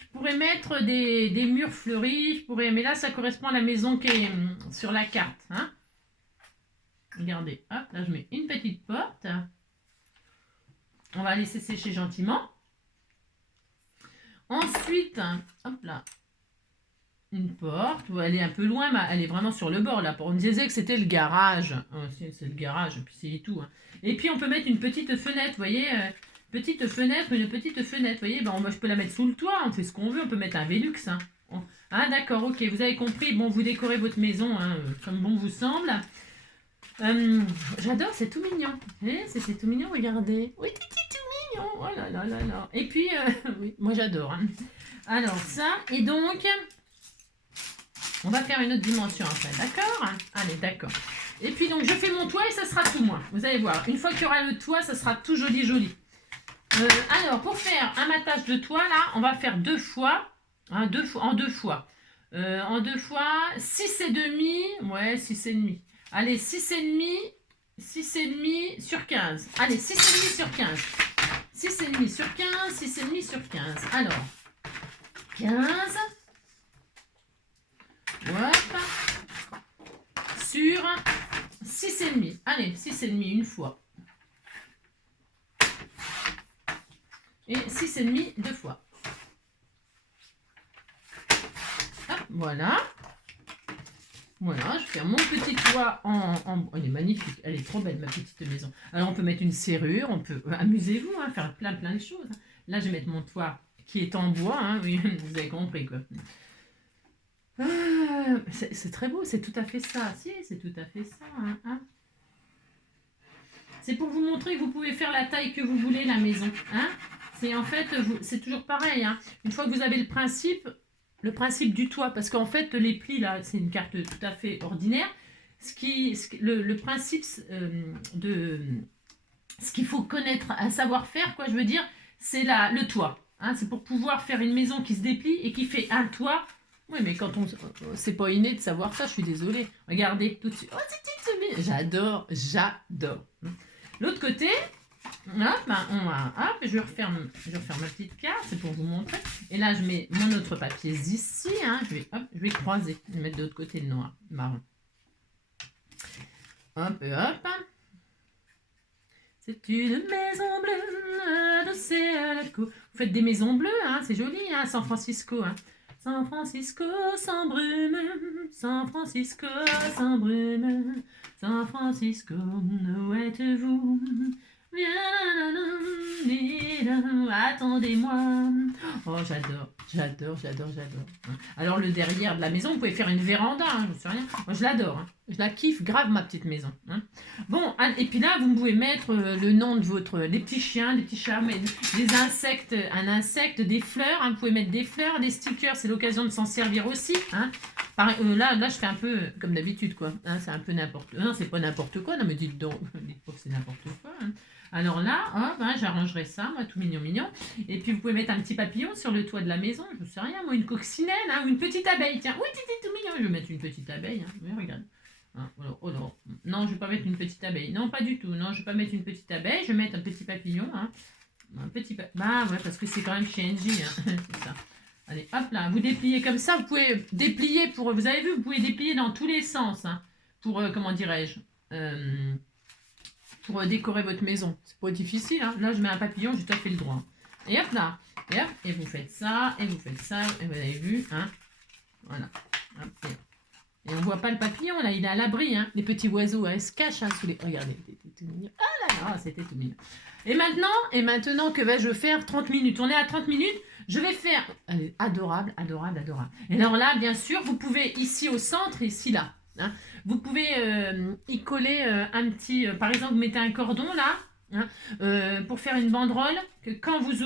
Je pourrais mettre des murs fleuris. Mais là, ça correspond à la maison qui est sur la carte. Hein. Regardez, hop, là, je mets une petite porte. On va laisser sécher gentiment. Ensuite, hop là, une porte. Elle est un peu loin, mais elle est vraiment sur le bord là. On disait que c'était le garage. C'est le garage, puis c'est tout. Hein. Et puis on peut mettre une petite fenêtre, vous voyez, une petite fenêtre. Vous voyez, ben, je peux la mettre sous le toit. On fait ce qu'on veut. On peut mettre un Velux. Hein. Ah d'accord, ok, vous avez compris. Bon, vous décorez votre maison hein, comme bon vous semble. J'adore, c'est tout mignon. C'est tout mignon, regardez. Oui, c'est tout mignon. Oh là là là là. Et puis, oui, moi j'adore. Hein. Alors ça, et donc, on va faire une autre dimension après, d'accord? Allez, d'accord. Et puis donc, je fais mon toit et ça sera tout moi. Vous allez voir, une fois qu'il y aura le toit, ça sera tout joli, joli. Alors, pour faire un matage de toit, là, on va faire deux fois. En deux fois. 6,5. Ouais, 6,5. Allez, 6,5 sur 15. Allez, 6,5 sur 15. 6,5 sur 15, 6,5 sur 15. Alors, 15. Hop. Sur 6,5. Allez, 6,5 une fois. Et 6,5 deux fois. Hop, voilà. Voilà, je vais faire mon petit toit en... Elle est magnifique, elle est trop belle ma petite maison. Alors on peut mettre une serrure, on peut... Amusez-vous, hein, faire plein de choses. Là je vais mettre mon toit qui est en bois, hein, oui, vous avez compris quoi. C'est très beau, c'est tout à fait ça. Si, c'est tout à fait ça. Hein. C'est pour vous montrer que vous pouvez faire la taille que vous voulez la maison. Hein. C'est en fait, c'est toujours pareil. Hein. Une fois que vous avez le principe du toit, parce qu'en fait les plis là, c'est une carte tout à fait ordinaire. Le principe de ce qu'il faut connaître, un savoir-faire, quoi, je veux dire, c'est le toit. Hein, c'est pour pouvoir faire une maison qui se déplie et qui fait un toit. Oui, mais quand c'est pas inné de savoir ça, je suis désolée. Regardez, tout de suite. Oh, j'adore. L'autre côté, hop, hop, je vais refaire ma petite carte, c'est pour vous montrer. Et là, je mets mon autre papier ici, hein, je vais croiser, je vais mettre de l'autre côté le noir, marron. Hop, hop. C'est une maison bleue, adossée à la cour. Vous faites des maisons bleues, hein, c'est joli, hein, San Francisco, hein. San Francisco sans brume, San Francisco sans brume, San Francisco, où êtes-vous? Attendez-moi. Oh, j'adore. Alors, le derrière de la maison, vous pouvez faire une véranda, hein, je sais rien. Moi, je l'adore. Hein. Je la kiffe grave, ma petite maison. Hein. Bon, et puis là, vous pouvez mettre le nom de des petits chiens, des petits chats, des insectes, un insecte, des fleurs. Hein, vous pouvez mettre des fleurs, des stickers, c'est l'occasion de s'en servir aussi. Hein. Là, je fais un peu comme d'habitude, quoi. Hein, c'est un peu n'importe... Non, c'est pas n'importe quoi. Non, mais dites donc, dites pas que c'est n'importe quoi. Hein. Alors là, hop, hein, j'arrangerai ça, moi, tout mignon. Et puis, vous pouvez mettre un petit papillon sur le toit de la maison. Je ne sais rien, moi, une coccinelle, hein, ou une petite abeille. Tiens, oui, tout mignon. Je vais mettre une petite abeille. Hein. Oui, regarde. Hein, oh là. Non, je ne vais pas mettre une petite abeille. Non, pas du tout. Non, je ne vais pas mettre une petite abeille. Je vais mettre un petit papillon. Hein. Un petit Bah ouais, parce que c'est quand même chez NJ. Hein. C'est ça. Allez, hop là. Vous dépliez comme ça. Vous pouvez déplier pour... Vous avez vu, vous pouvez déplier dans tous les sens. Hein, pour, comment dirais-je pour décorer votre maison. C'est pas difficile. Hein. Là, je mets un papillon. J'ai tout à fait le droit. Et hop là. Et hop. Et vous faites ça. Et vous faites ça. Et vous avez vu. Hein. Voilà. Hop, et on voit pas le papillon, là, il est à l'abri, hein. Les petits oiseaux, hein, ils se cachent hein, sous les... Regardez, c'était tout mignon. Ah là là, c'était tout mignon. Et maintenant, que vais-je faire? 30 minutes. On est à 30 minutes. Je vais faire... Allez, adorable, adorable, adorable. Et alors là, bien sûr, vous pouvez, ici au centre, ici là, hein, vous pouvez y coller un petit... par exemple, vous mettez un cordon, là, hein, pour faire une banderole, que quand vous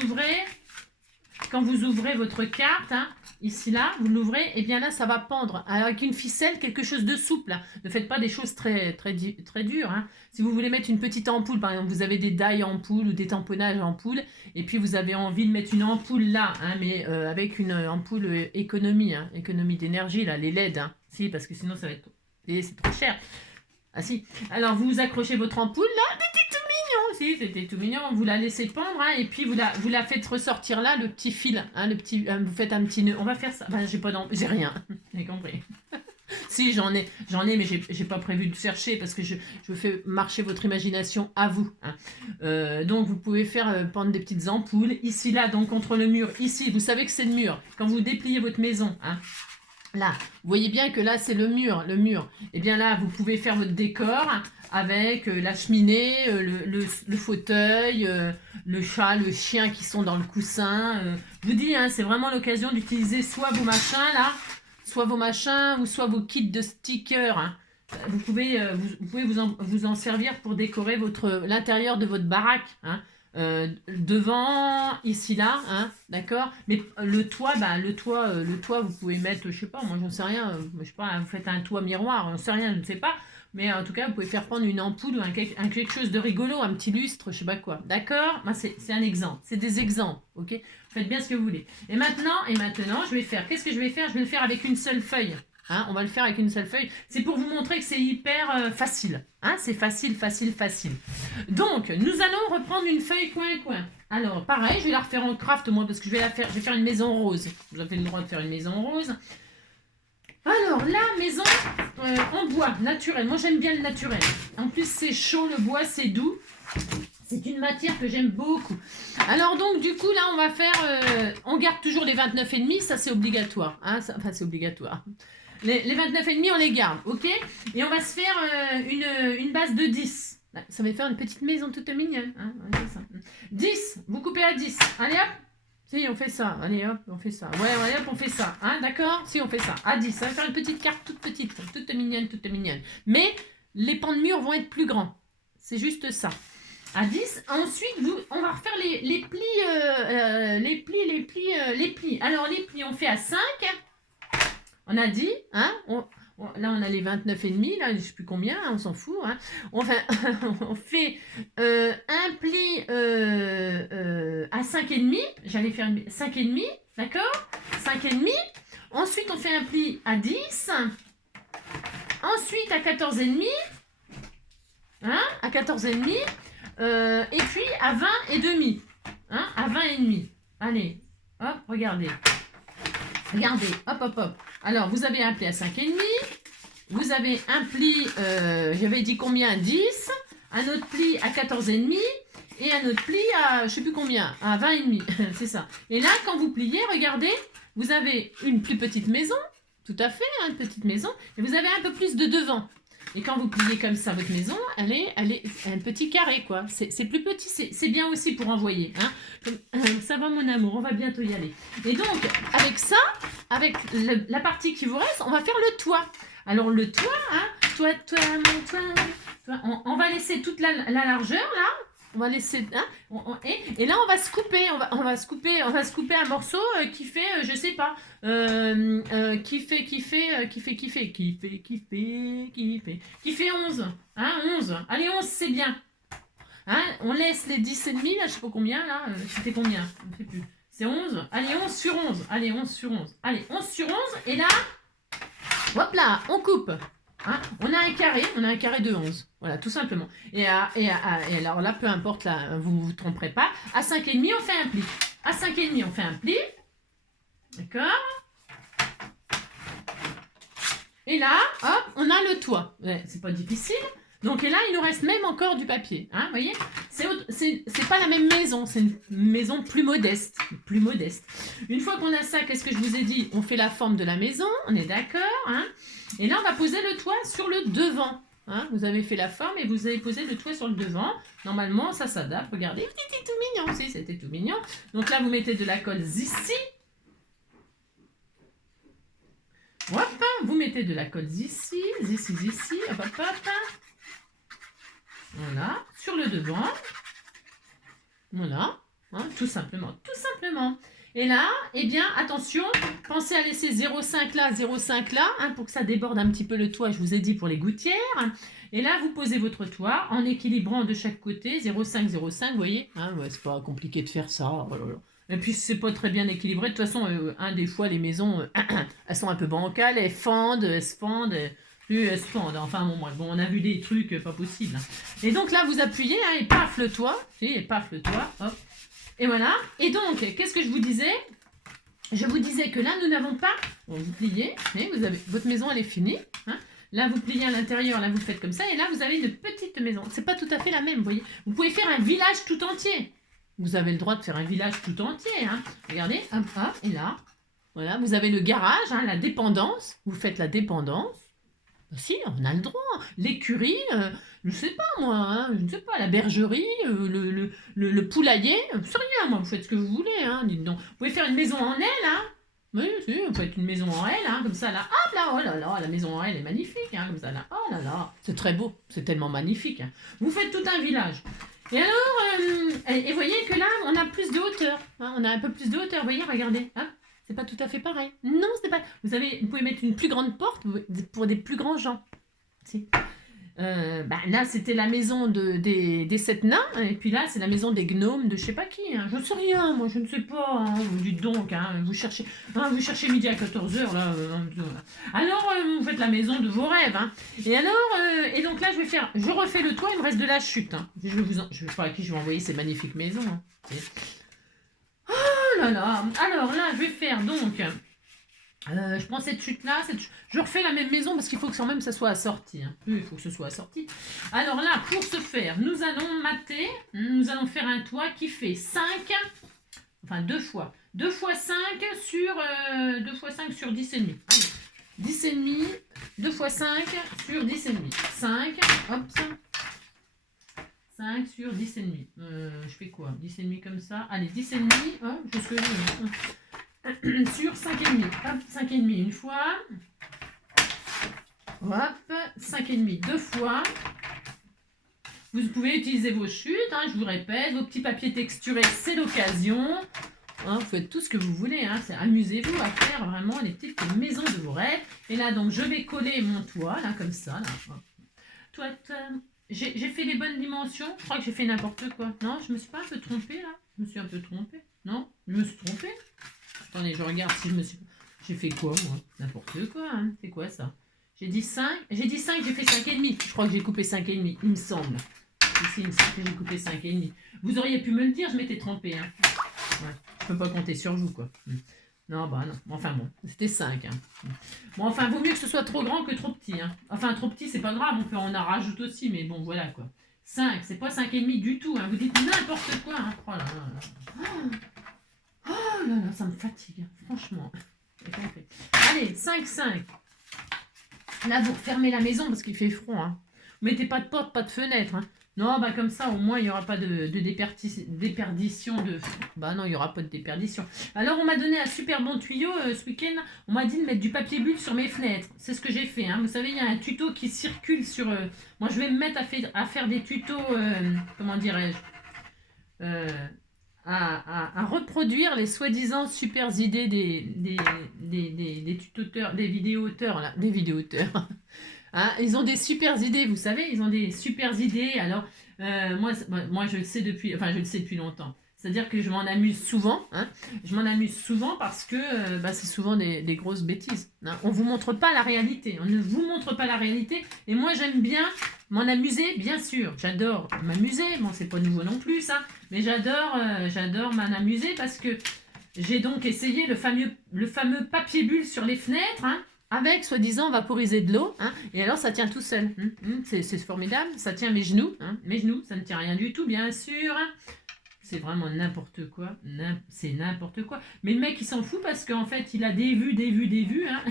ouvrez votre carte, hein, ici là, vous l'ouvrez, et bien là, ça va pendre avec une ficelle, quelque chose de souple. Hein. Ne faites pas des choses très dures. Hein. Si vous voulez mettre une petite ampoule, par exemple, vous avez des die ampoules ou des tamponnages ampoules, et puis vous avez envie de mettre une ampoule là, hein, mais avec une ampoule économie, hein, économie d'énergie, là, les LED. Hein. Si, parce que sinon, ça va être... c'est trop cher. Ah si. Alors, vous accrochez votre ampoule là, si, c'était tout mignon, vous la laissez pendre, hein, et puis vous la faites ressortir là, le petit fil, hein, vous faites un petit nœud, on va faire ça, ben, j'ai rien, j'ai compris. Si, j'en ai, mais j'ai pas prévu de chercher, parce que je fais marcher votre imagination à vous. Hein. Donc, vous pouvez faire pendre des petites ampoules, ici, là, donc contre le mur, ici, vous savez que c'est le mur, quand vous dépliez votre maison, hein, là, vous voyez bien que là, c'est le mur. Et bien là, vous pouvez faire votre décor avec la cheminée, le fauteuil, le chat, le chien qui sont dans le coussin. Je vous dis, hein, c'est vraiment l'occasion d'utiliser soit vos machins, là, soit vos machins, ou soit vos kits de stickers. Hein. Vous pouvez vous en servir pour décorer l'intérieur de votre baraque. Hein. Devant, ici là, hein, d'accord. Mais le toit, vous pouvez mettre, je sais pas, moi j'en sais rien, je sais pas, vous faites un toit miroir, j'en sais rien, je ne sais pas. Mais en tout cas, vous pouvez faire prendre une ampoule ou quelque chose de rigolo, un petit lustre, je sais pas quoi. D'accord. C'est un exemple, c'est des exemples, ok. Faites bien ce que vous voulez. Et maintenant, je vais faire. Qu'est-ce que je vais faire? Je vais le faire avec une seule feuille. Hein, on va le faire avec une seule feuille. C'est pour vous montrer que c'est hyper facile. Hein, c'est facile. Donc, nous allons reprendre une feuille coin. Alors, pareil, je vais la refaire en craft, moi, parce que je vais faire une maison rose. Vous avez le droit de faire une maison rose. Alors, la maison en bois, naturel. Moi, j'aime bien le naturel. En plus, c'est chaud, le bois, c'est doux. C'est une matière que j'aime beaucoup. Alors donc, du coup, là, on va faire... on garde toujours les 29,5, ça, c'est obligatoire. Hein, enfin, c'est obligatoire. Les 29,5, on les garde, ok? Et on va se faire une base de 10. Ça va faire une petite maison toute mignonne. Hein, 10, vous coupez à 10. Allez hop. Si, on fait ça. Allez hop, on fait ça. Ouais, allez hop, on fait ça. Hein, d'accord? Si, on fait ça. À 10. Ça va faire une petite carte toute petite. Toute mignonne. Mais les pans de mur vont être plus grands. C'est juste ça. À 10. Ensuite, on va refaire les plis. Alors, les plis, on fait à 5. On a dit, hein, là on a les 29,5, là je ne sais plus combien, hein, on s'en fout. Hein. On fait un pli à 5,5, j'allais faire 5,5, d'accord? 5,5. Ensuite on fait un pli à 10. Ensuite à 14,5, hein, à 14,5. Et puis à 20,5, hein, à 20,5. Allez, hop, regardez. Regardez, hop. Alors, vous avez un pli à 5,5. Vous avez un pli, j'avais dit combien? 10. Un autre pli à 14,5. Et un autre pli à, je ne sais plus combien, à 20,5. C'est ça. Et là, quand vous pliez, regardez, vous avez une plus petite maison. Tout à fait, hein, une petite maison. Et vous avez un peu plus de devant. Et quand vous pliez comme ça votre maison, elle est un petit carré, quoi. C'est plus petit, c'est bien aussi pour envoyer. Hein. Ça va, mon amour, on va bientôt y aller. Et donc, avec ça, avec la partie qui vous reste, on va faire le toit. Alors, le toit, hein, on va laisser toute la largeur, là. On va laisser, hein, et là on va se couper, on va se couper un morceau qui fait, je sais pas, qui fait 11, hein, 11. Allez, 11 c'est bien, hein, on laisse les 10,5 là, je sais pas combien là, c'était combien, je ne sais plus, c'est 11, allez 11 sur 11, allez 11 sur 11, allez 11 sur 11, et là, hop là, on coupe. Hein, on a un carré de 11. Voilà, tout simplement. Et alors là, peu importe, là, vous ne vous tromperez pas. À 5,5, on fait un pli. À 5,5, on fait un pli. D'accord. Et là, hop, on a le toit. Ouais, c'est pas difficile. Donc, et là, il nous reste même encore du papier. Hein, vous voyez, c'est pas la même maison. C'est une maison plus modeste. Plus modeste. Une fois qu'on a ça, qu'est-ce que je vous ai dit? On fait la forme de la maison. On est d'accord, hein? Et là, on va poser le toit sur le devant. Hein, vous avez fait la forme et vous avez posé le toit sur le devant. Normalement, ça s'adapte. Regardez, c'était tout mignon aussi. C'était tout mignon. Donc là, vous mettez de la colle ici. Hop, vous mettez de la colle ici, ici, hop, hop, hop. Voilà, sur le devant. Voilà, hein, tout simplement, tout simplement. Et là, eh bien, attention, pensez à laisser 0,5 là, 0,5 là, hein, pour que ça déborde un petit peu le toit, je vous ai dit, pour les gouttières. Et là, vous posez votre toit en équilibrant de chaque côté, 0,5, 0,5, vous voyez, hein, ouais, c'est pas compliqué de faire ça. Oh là là. Et puis, c'est pas très bien équilibré. De toute façon, des fois, les maisons, elles sont un peu bancales, elles se fendent. Elles se fendent. Enfin, bon, on a vu des trucs pas possibles. Hein. Et donc là, vous appuyez, hein, et paf, le toit. Et paf, le toit, hop. Et voilà. Et donc, qu'est-ce que je vous disais? Je vous disais que là, nous n'avons pas... Bon, vous pliez, et vous avez... votre maison, elle est finie. Hein. Là, vous pliez à l'intérieur, là, vous faites comme ça. Et là, vous avez une petite maison. C'est pas tout à fait la même, vous voyez. Vous pouvez faire un village tout entier. Vous avez le droit de faire un village tout entier. Hein. Regardez, hop, hop, et là. Voilà, vous avez le garage, hein, la dépendance. Vous faites la dépendance. Si, on a le droit. L'écurie, je ne sais pas moi, hein, je ne sais pas, la bergerie, le poulailler, c'est rien, moi, vous faites ce que vous voulez, hein, dites donc. Vous pouvez faire une maison en L, hein. Oui, si, vous faites une maison en L, hein, comme ça, là, hop là, oh là là, la maison en L est magnifique, hein, comme ça, là, oh là là, c'est très beau, c'est tellement magnifique. Hein. Vous faites tout un village. Et alors, et voyez que là, on a plus de hauteur, hein, on a un peu plus de hauteur, vous voyez, regardez, hein. C'est pas tout à fait pareil. Non, c'est pas. Vous pouvez mettre une plus grande porte pour des plus grands gens. Si. Là, c'était la maison des 7 nains, et puis là, c'est la maison des gnomes de je sais pas qui. Hein. Je ne sais rien, moi, je ne sais pas. Hein. Vous dites donc, hein, vous cherchez midi à 14h, là. Alors, vous faites la maison de vos rêves. Hein. Et alors, et donc là, je refais le toit, il me reste de la chute. Hein. Je sais pas à qui je vais envoyer ces magnifiques maisons. Hein. Oh là là. Alors là, je vais faire donc... je prends cette chute-là. Je refais la même maison parce qu'il faut que quand même ça soit assorti. Hein. Il faut que ce soit assorti. Alors là, pour ce faire, nous allons mater. Nous allons faire un toit qui fait 5... Enfin, 2 fois. 2 fois 5 sur... 2 fois 5 sur 10,5. Allez. 10,5. 2 fois 5 sur 10,5. 5. Hop. 5 sur 10,5. Je fais quoi? 10,5 comme ça. Allez, 10,5. Hein, jusque sur 5,5. Hop, 5,5 une fois. Hop, 5,5 deux fois. Vous pouvez utiliser vos chutes, hein, je vous répète. Vos petits papiers texturés, c'est l'occasion. Hein, vous faites tout ce que vous voulez. Hein, amusez-vous à faire vraiment les petites maisons de vos rêves. Et là, donc, je vais coller mon toit, là, comme ça. Là. Toit, j'ai fait les bonnes dimensions. Je crois que j'ai fait n'importe quoi. Non, je me suis pas un peu trompée, là. Je me suis un peu trompée. Non, je me suis trompée. Attendez, je regarde si je me suis... J'ai fait quoi, moi? N'importe quoi, hein. C'est quoi, ça? J'ai dit 5. J'ai dit 5, j'ai fait 5,5. Je crois que j'ai coupé 5,5, il me semble. Ici, il me semble que j'ai coupé 5,5. Vous auriez pu me le dire, je m'étais trompée. Hein. Ouais, je peux pas compter sur vous, quoi. Non, bah non. Enfin bon, c'était 5. Hein. Bon, enfin, vaut mieux que ce soit trop grand que trop petit. Hein. Enfin, trop petit, c'est pas grave, on en rajoute aussi, mais bon, voilà, quoi. 5, c'est pas 5,5 du tout. Hein. Vous dites n'importe quoi. Hein. Oh là là. Oh là là, ça me fatigue, franchement. Allez, 5, 5. Là, vous refermez la maison parce qu'il fait froid. Hein. Vous mettez pas de porte, pas de fenêtre. Hein. Non, bah comme ça, au moins, il n'y aura pas de déperdition de... Bah non, il n'y aura pas de déperdition. Alors, on m'a donné un super bon tuyau ce week-end. On m'a dit de mettre du papier bulle sur mes fenêtres. C'est ce que j'ai fait. Hein. Vous savez, il y a un tuto qui circule sur... Moi, je vais me mettre à faire des tutos... comment dirais-je à reproduire les soi-disant super idées des tutoteurs, des vidéo-auteurs, là, des vidéo-auteurs. Hein, ils ont des super idées, vous savez, ils ont des super idées. Alors, moi je le sais depuis longtemps. C'est-à-dire que je m'en amuse souvent. Hein. Je m'en amuse souvent parce que c'est souvent des grosses bêtises. Hein. On ne vous montre pas la réalité. On ne vous montre pas la réalité. Et moi, j'aime bien m'en amuser, bien sûr. J'adore m'amuser. Bon, c'est pas nouveau non plus, ça. Mais j'adore m'en amuser parce que j'ai donc essayé le fameux papier bulle sur les fenêtres, hein, avec, soi-disant, vaporiser de l'eau. Hein, et alors, ça tient tout seul. C'est formidable. Ça tient mes genoux. Hein, mes genoux, ça ne tient rien du tout, bien sûr. Hein. C'est vraiment n'importe quoi. C'est n'importe quoi. Mais le mec, il s'en fout parce qu'en fait, il a des vues. Hein.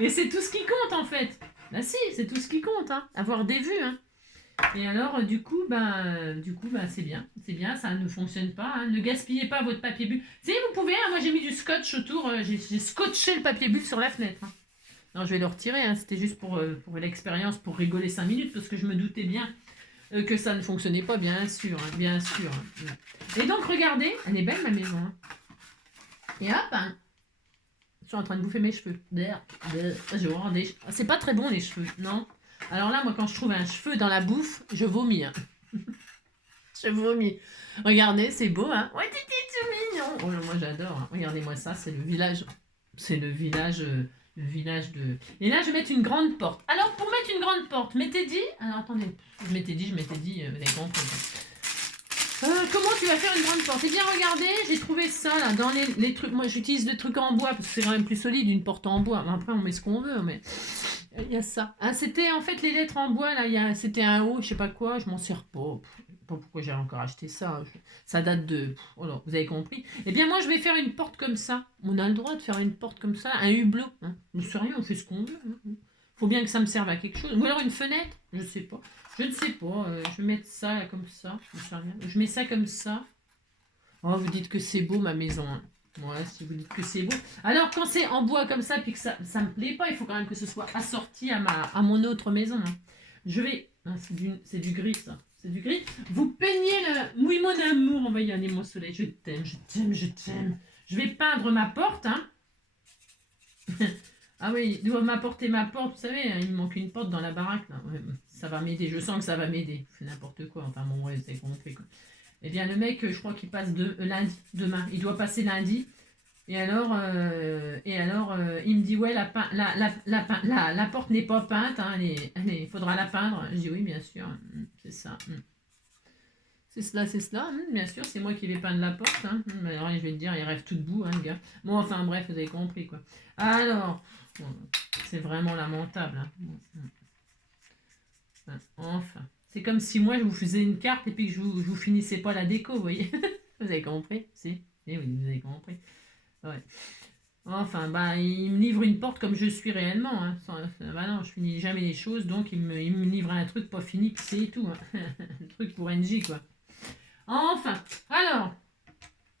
Et c'est tout ce qui compte, en fait. Bah si, c'est tout ce qui compte. Hein. Avoir des vues. Hein. Et alors, du coup, c'est bien. C'est bien, ça ne fonctionne pas. Hein. Ne gaspillez pas votre papier bulle. Si, vous pouvez. Hein, moi, j'ai mis du scotch autour. J'ai scotché le papier bulle sur la fenêtre. Hein. Non, je vais le retirer. Hein. C'était juste pour l'expérience, pour rigoler 5 minutes, parce que je me doutais bien que ça ne fonctionnait pas, bien sûr. Hein, bien sûr. Hein. Et donc, regardez. Elle est belle, ma maison. Hein. Et hop, hein. Je suis en train de bouffer mes cheveux. C'est pas très bon, les cheveux, non? Alors là, moi, quand je trouve un cheveu dans la bouffe, je vomis. Hein. Je vomis. Regardez, c'est beau, hein? Ouais, c'est mignon. Oh, moi, j'adore. Hein. Regardez-moi ça, c'est le village. C'est le village de... Et là, je vais mettre une grande porte. Alors, pour mettre une grande porte, m'étais dit... Alors, attendez. Je m'étais dit, vous avez compris. Comment tu vas faire une grande porte? Eh bien, regardez, j'ai trouvé ça, là, dans les trucs... Moi, j'utilise des trucs en bois, parce que c'est quand même plus solide, une porte en bois. Après, on met ce qu'on veut, mais... Il y a ça. Ah, c'était en fait les lettres en bois, là, c'était un haut, je sais pas quoi, je m'en sers pas. Pas pourquoi j'ai encore acheté ça. Ça date de... Oh là, vous avez compris. Eh bien, moi, je vais faire une porte comme ça. On a le droit de faire une porte comme ça, un hublot. Hein. Mais sérieux, on fait ce qu'on veut. Hein. Faut bien que ça me serve à quelque chose. Ou alors une fenêtre, je sais pas. Je ne sais pas. Je vais mettre ça là, comme ça. Je mets ça comme ça. Oh, vous dites que c'est beau, ma maison. Hein. Ouais, si vous dites que c'est beau. Alors, quand c'est en bois comme ça, puis que ça me plaît pas, il faut quand même que ce soit assorti à mon autre maison. Hein. Je vais... Ah, c'est du gris, ça. C'est du gris. Vous peignez le... Oui, mon amour, on va y aller, mon soleil. Je t'aime, je t'aime, je t'aime. Je vais peindre ma porte, hein. Ah oui, ils doivent m'apporter ma porte, vous savez, hein, il me manque une porte dans la baraque, là. Ouais, ça va m'aider, je sens que ça va m'aider. C'est n'importe quoi, enfin, bon, ouais, c'est compris, quoi. Eh bien, le mec, je crois qu'il passe lundi, demain. Il doit passer lundi. Et alors, il me dit, ouais, la porte n'est pas peinte. Hein, il faudra la peindre. Je dis, oui, bien sûr. C'est ça. C'est cela. Bien sûr, c'est moi qui vais peindre la porte. Hein. Alors, je vais te dire, il rêve tout debout, hein, le gars. Bon, enfin, bref, vous avez compris, quoi. Alors, c'est vraiment lamentable. Hein. Enfin. C'est comme si moi je vous faisais une carte et puis que je vous finissais pas la déco, vous voyez. Vous avez compris? Si. Eh oui, vous avez compris. Ouais. Enfin, il me livre une porte comme je suis réellement. Hein. Non, je finis jamais les choses, donc il me livre un truc pas fini, puis c'est tout. Hein. Un truc pour NJ, quoi. Enfin, alors,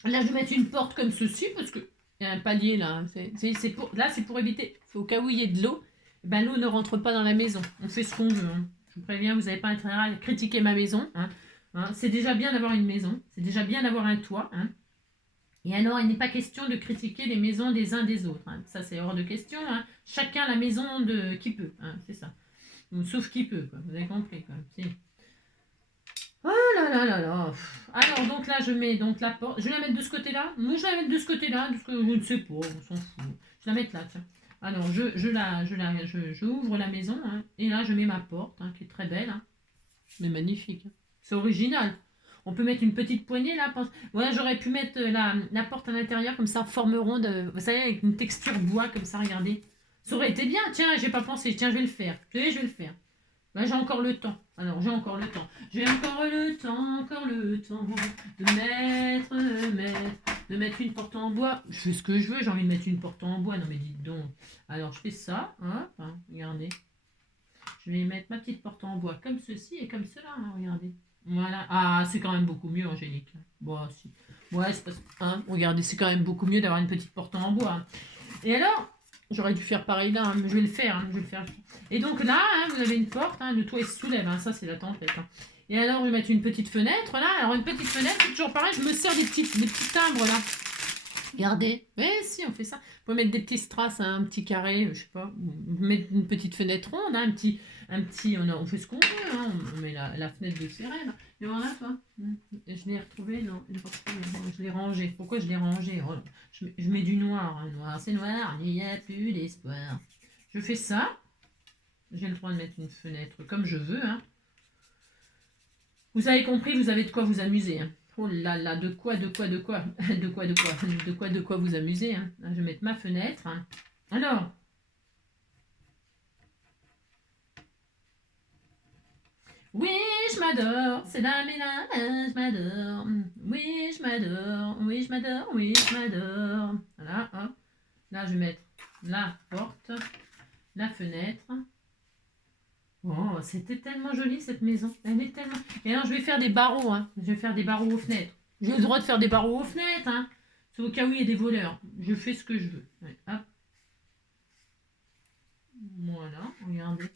là je vais mettre une porte comme ceci, parce que il y a un palier là. C'est pour éviter, au cas où il y ait de l'eau, l'eau ne rentre pas dans la maison. On fait ce qu'on veut. Hein. Je vous préviens, vous n'avez pas intérêt à critiquer ma maison. Hein. C'est déjà bien d'avoir une maison. C'est déjà bien d'avoir un toit. Hein. Et alors, il n'est pas question de critiquer les maisons des uns des autres. Hein. Ça, c'est hors de question. Hein. Chacun la maison qui peut. Hein. C'est ça. Sauf qui peut. Quoi. Vous avez compris. Quoi. Si. Oh là là. Alors, donc là, je mets donc la porte. Je vais la mettre de ce côté-là. Moi, je vais la mettre de ce côté-là. Parce que je ne sais pas. On s'en fout. Je vais la mettre là. Tiens. Alors, je ouvre la maison, hein, et là, je mets ma porte, hein, qui est très belle, hein, mais magnifique. Hein. C'est original. On peut mettre une petite poignée, là. Voilà, j'aurais pu mettre la porte à l'intérieur, comme ça, forme ronde, vous savez, avec une texture bois, comme ça, regardez. Ça aurait été bien. Tiens, j'ai pas pensé. Tiens, je vais le faire. Je vais le faire. Là, j'ai encore le temps. Alors, j'ai encore le temps. J'ai encore le temps de mettre une porte en bois. Je fais ce que je veux, j'ai envie de mettre une porte en bois. Non, mais dites donc. Alors, je fais ça. Hein, regardez. Je vais mettre ma petite porte en bois comme ceci et comme cela. Hein, regardez. Voilà. Ah, c'est quand même beaucoup mieux, Angélique. Bon, si. Ouais, c'est pas... Hein, regardez, c'est quand même beaucoup mieux d'avoir une petite porte en bois. Hein. Et alors... J'aurais dû faire pareil là, hein, mais je vais le faire. Et donc là, hein, vous avez une porte, hein, le toit il se soulève, hein, ça c'est la tempête. Hein. Et alors, je vais mettre une petite fenêtre là. Alors, une petite fenêtre, c'est toujours pareil, je me sers des petits timbres là. Regardez. Mais si, on fait ça. Vous pouvez mettre des petits strass, hein, un petit carré, je sais pas. Vous mettre une petite fenêtre ronde, hein, on fait ce qu'on veut. Hein, on met la fenêtre de sirène. Et voilà, toi. Je l'ai retrouvé, non, je l'ai rangé. Pourquoi je l'ai rangé? Oh, je mets du noir. Hein. Noir, c'est noir, il n'y a plus d'espoir. Je fais ça. J'ai le droit de mettre une fenêtre comme je veux. Hein. Vous avez compris, vous avez de quoi vous amuser. Hein. Oh là là, de quoi vous amuser. Hein. Je vais mettre ma fenêtre. Hein. Alors, oui, je m'adore, c'est la ménage, je m'adore. Oui, je m'adore, oui, je m'adore, oui, je m'adore. Voilà, hop. Là, je vais mettre la porte, la fenêtre. Oh, c'était tellement joli cette maison. Elle est tellement. Et alors, je vais faire des barreaux. Hein. Je vais faire des barreaux aux fenêtres. J'ai le droit de faire des barreaux aux fenêtres. Hein. C'est au cas où il y a des voleurs. Je fais ce que je veux. Ouais, hop. Voilà, regardez.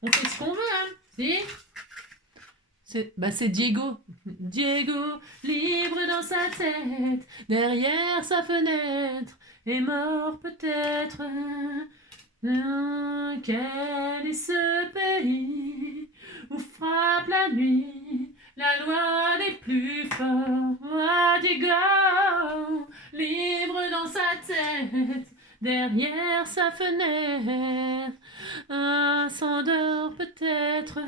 On fait ce qu'on veut, hein. Si. C'est Diego. Diego, libre dans sa tête, derrière sa fenêtre, est mort peut-être. Quel est ce pays où frappe la nuit la loi des plus forts? Ah, Diego, libre dans sa tête, derrière sa fenêtre, s'endort peut-être.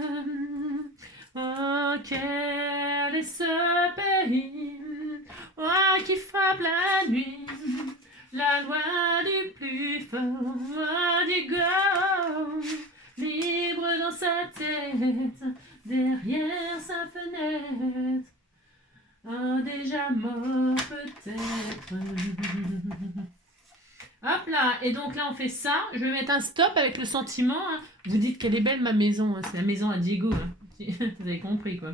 Oh, quel est ce pays qui frappe la nuit la loi du plus fort? Diego, libre dans sa tête, derrière sa fenêtre, déjà mort peut-être. Hop là, et donc là on fait ça. Je vais mettre un stop avec le sentiment. Hein. Vous dites qu'elle est belle ma maison. Hein. C'est la maison à Diego. Hein. Vous avez compris quoi.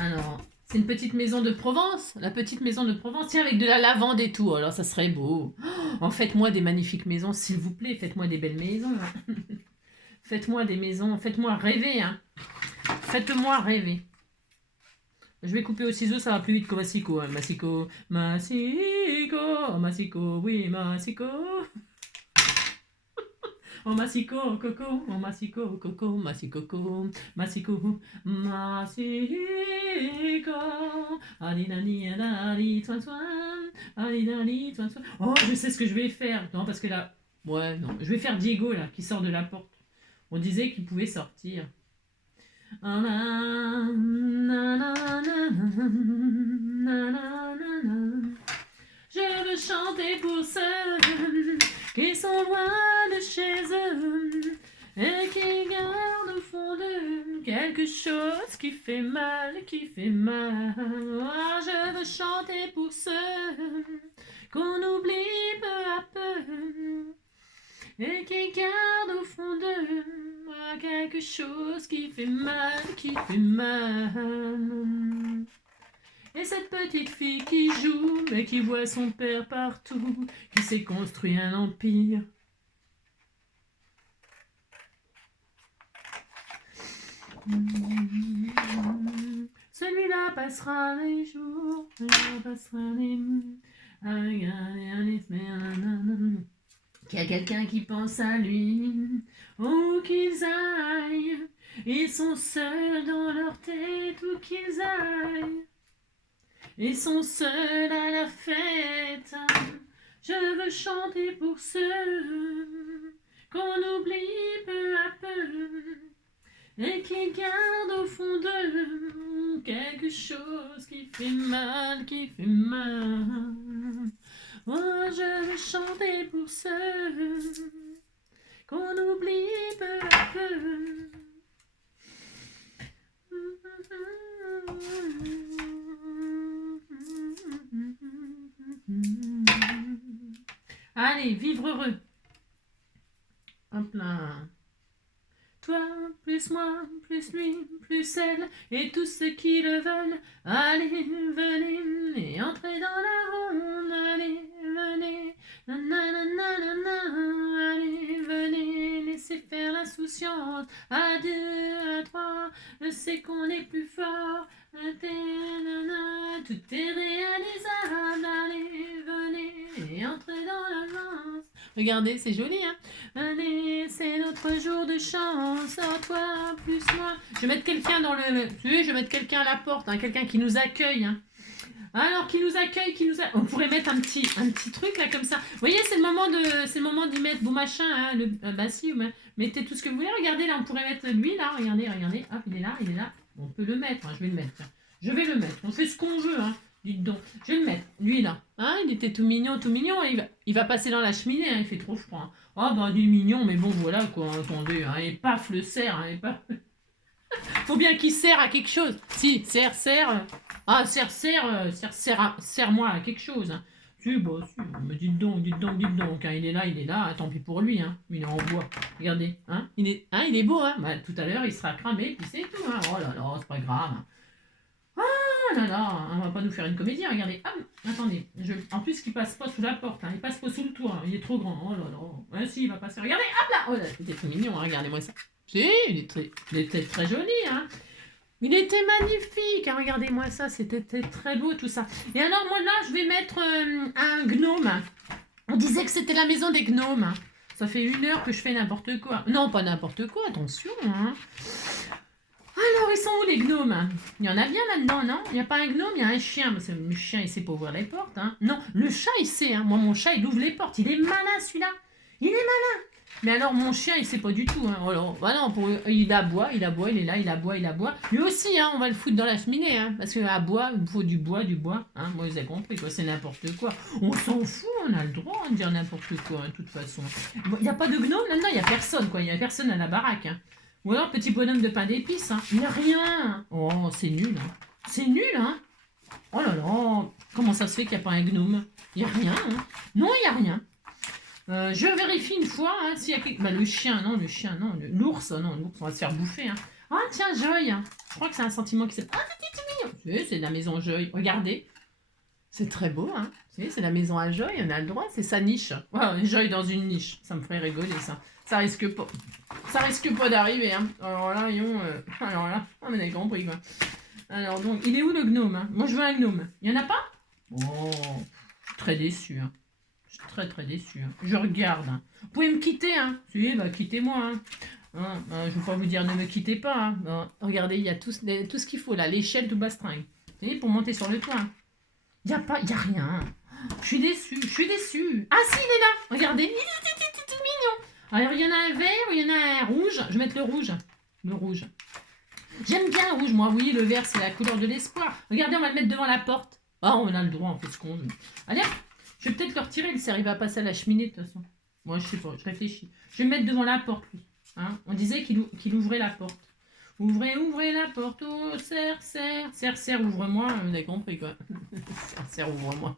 Alors, c'est une petite maison de Provence. La petite maison de Provence. Tiens, avec de la lavande et tout. Alors ça serait beau. Oh, faites-moi des magnifiques maisons, s'il vous plaît. Faites-moi des belles maisons. Hein. Faites-moi des maisons. Faites-moi rêver. Hein. Faites-moi rêver. Je vais couper au ciseau, ça va plus vite qu'au massico. Hein. Massico, oui, massico. Oh, massico, coco, oh, massico, coco, massico, massico, massico. Oh, je sais ce que je vais faire. Non, parce que là, ouais, non. Je vais faire Diego, là, qui sort de la porte. On disait qu'il pouvait sortir. Je veux chanter pour ceux qui sont loin de chez eux et qui gardent au fond d'eux quelque chose qui fait mal, qui fait mal. Oh, je veux chanter pour ceux qu'on oublie peu à peu et qui gardent au fond d'eux quelque chose qui fait mal, qui fait mal. Et cette petite fille qui joue, mais qui voit son père partout, qui s'est construit un empire. Celui-là passera les jours, celui-là passera les qu'il y a quelqu'un qui pense à lui, où qu'ils aillent, ils sont seuls dans leur tête, où qu'ils aillent. Ils sont seuls à la fête. Je veux chanter pour ceux qu'on oublie peu à peu et qui gardent au fond d'eux quelque chose qui fait mal, qui fait mal. Oh, je veux chanter pour ceux qu'on oublie peu à peu. Allez, vivre heureux. Hop là. Toi, plus moi, plus lui, plus elle, et tous ceux qui le veulent, allez, venez, et entrez dans la ronde, allez, venez, nanana, allez, venez, laissez faire la insouciance. À deux, à trois, je sais qu'on est plus fort. Tout est réalisable. Allez, venez et entrez dans l'avance. Regardez, c'est joli, hein. Allez, c'est notre jour de chance. Oh, toi, plus moi. Je vais mettre quelqu'un dans le... Oui, je vais mettre quelqu'un à la porte, hein, quelqu'un qui nous accueille, hein. Alors, qui nous accueille, on pourrait mettre un petit truc là comme ça. Vous voyez, c'est le moment d'y mettre vos machins. Hein, bah si, mettez tout ce que vous voulez. Regardez, là, on pourrait mettre lui là. Regardez. Hop, il est là. On peut le mettre. Hein, je vais le mettre. Tiens. Je vais le mettre. On fait ce qu'on veut. Hein. Dites donc. Je vais le mettre. Lui là. Hein, il était tout mignon. Il va passer dans la cheminée. Hein, il fait trop froid. Hein. Oh, bah, il est mignon, mais bon, voilà quoi. Attendez. Hein, et paf, le cerf. Hein, et paf. Faut bien qu'il sert à quelque chose. Si, serre. Ah, serre-moi à quelque chose. Hein. Si, bah, si, mais dites donc. Hein, il est là, tant pis pour lui. Hein. Il est en bois. Regardez. Hein, il est beau. Hein. Bah, tout à l'heure, il sera cramé, puis c'est tout. Hein. Oh là là, c'est pas grave. Ah là là, on va pas nous faire une comédie. Regardez. Ah, attendez. En plus, il passe pas sous la porte. Hein. Il passe pas sous le toit. Hein. Il est trop grand. Oh là là. Ouais, si, il va passer. Regardez. Hop là. Oh là, c'était trop mignon. Hein. Regardez-moi ça. Si, il était très joli, hein. Il était magnifique, hein. Regardez-moi ça, c'était très beau tout ça. Et alors moi là, je vais mettre un gnome. On disait que c'était la maison des gnomes. Ça fait 1 heure que je fais n'importe quoi. Non, pas n'importe quoi, attention. Hein. Alors, ils sont où les gnomes? Il y en a bien là-dedans, non? Il n'y a pas un gnome, il y a un chien. Parce que le chien, il sait pas ouvrir les portes. Hein. Non, le chat, il sait. Hein. Moi, mon chat, il ouvre les portes. Il est malin, celui-là. Il est malin. Mais alors, mon chien, il sait pas du tout. Hein. Alors, bah non, il aboie, il est là, il aboie. Lui aussi, hein, on va le foutre dans la cheminée. Hein, parce qu'à bois, il faut du bois. Hein. Moi, vous avez compris, quoi, c'est n'importe quoi. On s'en fout, on a le droit de dire n'importe quoi, hein, de toute façon. Il n'y a pas de gnome là-dedans, il n'y a personne, quoi. Il n'y a personne à la baraque. Hein. Ou alors, petit bonhomme de pain d'épices. Hein. Il n'y a rien. Oh, c'est nul. Hein. C'est nul, hein. Oh là là. Comment ça se fait qu'il n'y a pas un gnome? Il n'y a rien. Hein. Non, il n'y a rien. Je vérifie une fois hein, s'il y a quelque... Bah, le chien, non. L'ours, on va se faire bouffer. Hein. Ah, tiens, Joy. Hein. Je crois que c'est un sentiment qui s'est... Ah, c'est tout mignon. C'est de la maison Joy. Regardez. C'est très beau, hein. C'est la maison à Joy, on a le droit, c'est sa niche. Ouais, Joy dans une niche. Ça me ferait rigoler, ça. Ça risque pas d'arriver, hein. Alors là, on a compris, quoi. Alors, donc, il est où le gnome, hein? Moi, je veux un gnome. Il y en a pas? Oh, je suis très déçu, hein. Je suis très déçu. Hein. Je regarde. Hein. Vous pouvez me quitter, hein? Si, bah, quittez-moi, hein. Je ne veux pas vous dire ne me quittez pas, hein. Regardez, il y a tout ce qu'il faut, là. L'échelle du bastringue. Vous voyez, pour monter sur le toit. Hein. Il n'y a rien. Je suis déçue. Ah si, il est là. Regardez. Il est tout mignon. Alors, il y en a un vert, il y en a un rouge. Je vais mettre le rouge. Le rouge. J'aime bien le rouge, moi. Oui, le vert, c'est la couleur de l'espoir. Regardez, on va le mettre devant la porte. Ah, on a le droit, on fait ce qu'on veut. Allez, je vais peut-être le retirer. Il s'est arrivé à passer à la cheminée, de toute façon. Moi, je sais pas, je réfléchis. Je vais le mettre devant la porte, lui. Hein, on disait qu'il ouvrait la porte. Ouvrez la porte, oh, serre, ouvre-moi, vous avez compris quoi. Serre, ouvre-moi.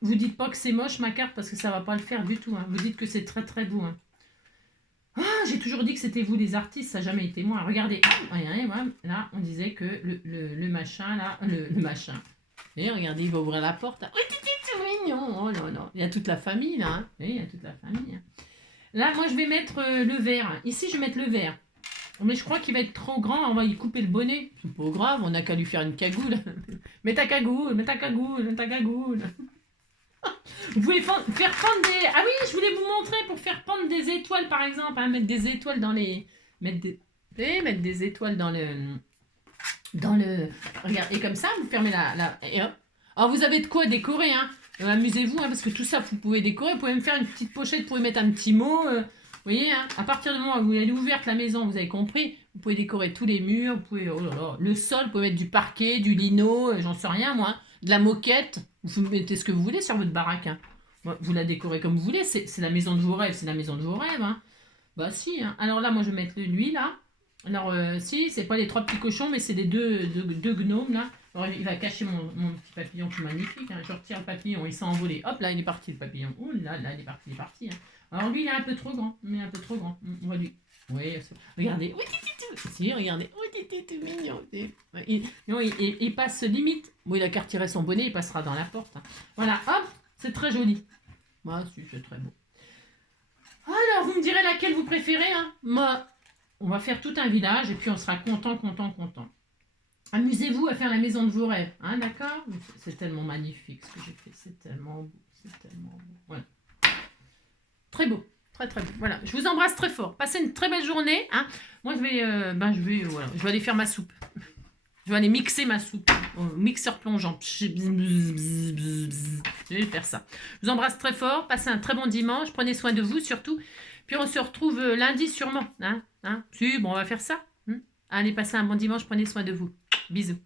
Vous dites pas que c'est moche ma carte parce que ça va pas le faire du tout. Hein. Vous dites que c'est très beau. Hein. Ah, j'ai toujours dit que c'était vous les artistes, ça n'a jamais été moi. Regardez, là on disait que le machin, là, le machin. Et regardez, il va ouvrir la porte. Là. Oui, c'est tout mignon. Oh non. Il y a toute la famille là. Hein. Il y a toute la famille. Hein. Là, moi je vais mettre le vert. Ici, je vais mettre le vert. Mais je crois qu'il va être trop grand, on va y couper le bonnet. C'est pas grave, on n'a qu'à lui faire une cagoule. Mets ta cagoule. Vous pouvez faire pendre des... Ah oui, je voulais vous montrer pour faire pendre des étoiles, par exemple. Hein, mettre des étoiles dans les... Mettre des étoiles dans le... Regarde, et comme ça, vous fermez la... Et hop. Alors, vous avez de quoi décorer, hein. Amusez-vous, hein, parce que tout ça, vous pouvez décorer. Vous pouvez me faire une petite pochette, vous pouvez mettre un petit mot... Vous voyez, hein, à partir du moment où elle est ouverte la maison, vous avez compris, vous pouvez décorer tous les murs, vous pouvez, oh là là, le sol, vous pouvez mettre du parquet, du lino, j'en sais rien moi, de la moquette, vous mettez ce que vous voulez sur votre baraque. Hein. Vous la décorez comme vous voulez, c'est la maison de vos rêves, Hein. Bah si, hein. Alors là, moi je vais mettre lui là. Alors si, c'est pas les 3 petits cochons, mais c'est les deux gnomes là. Alors il va cacher mon petit papillon qui est magnifique. Hein. Je retire le papillon, il s'est envolé. Hop là, il est parti le papillon. Oh là, il est parti. Hein. Alors lui, il est un peu trop grand, On va lui... Oui, regardez. Si, regardez. Tout mignon. Il passe limite. Bon, il a qu'à retirer son bonnet, il passera dans la porte. Hein. Voilà, hop, c'est très joli. Moi, c'est très beau. Alors, vous me direz laquelle vous préférez. Hein. Moi, on va faire tout un village et puis on sera content. Amusez-vous à faire la maison de vos rêves. Hein, d'accord? C'est tellement magnifique ce que j'ai fait. C'est tellement beau. Voilà. Très beau. Très beau. Voilà. Je vous embrasse très fort. Passez une très belle journée. Hein. Moi, je vais aller faire ma soupe. Je vais aller mixer ma soupe au mixeur plongeant. Je vais faire ça. Je vous embrasse très fort. Passez un très bon dimanche. Prenez soin de vous surtout. Puis on se retrouve lundi sûrement. Hein. Si, bon, on va faire ça. Allez, passez un bon dimanche. Prenez soin de vous. Bisous.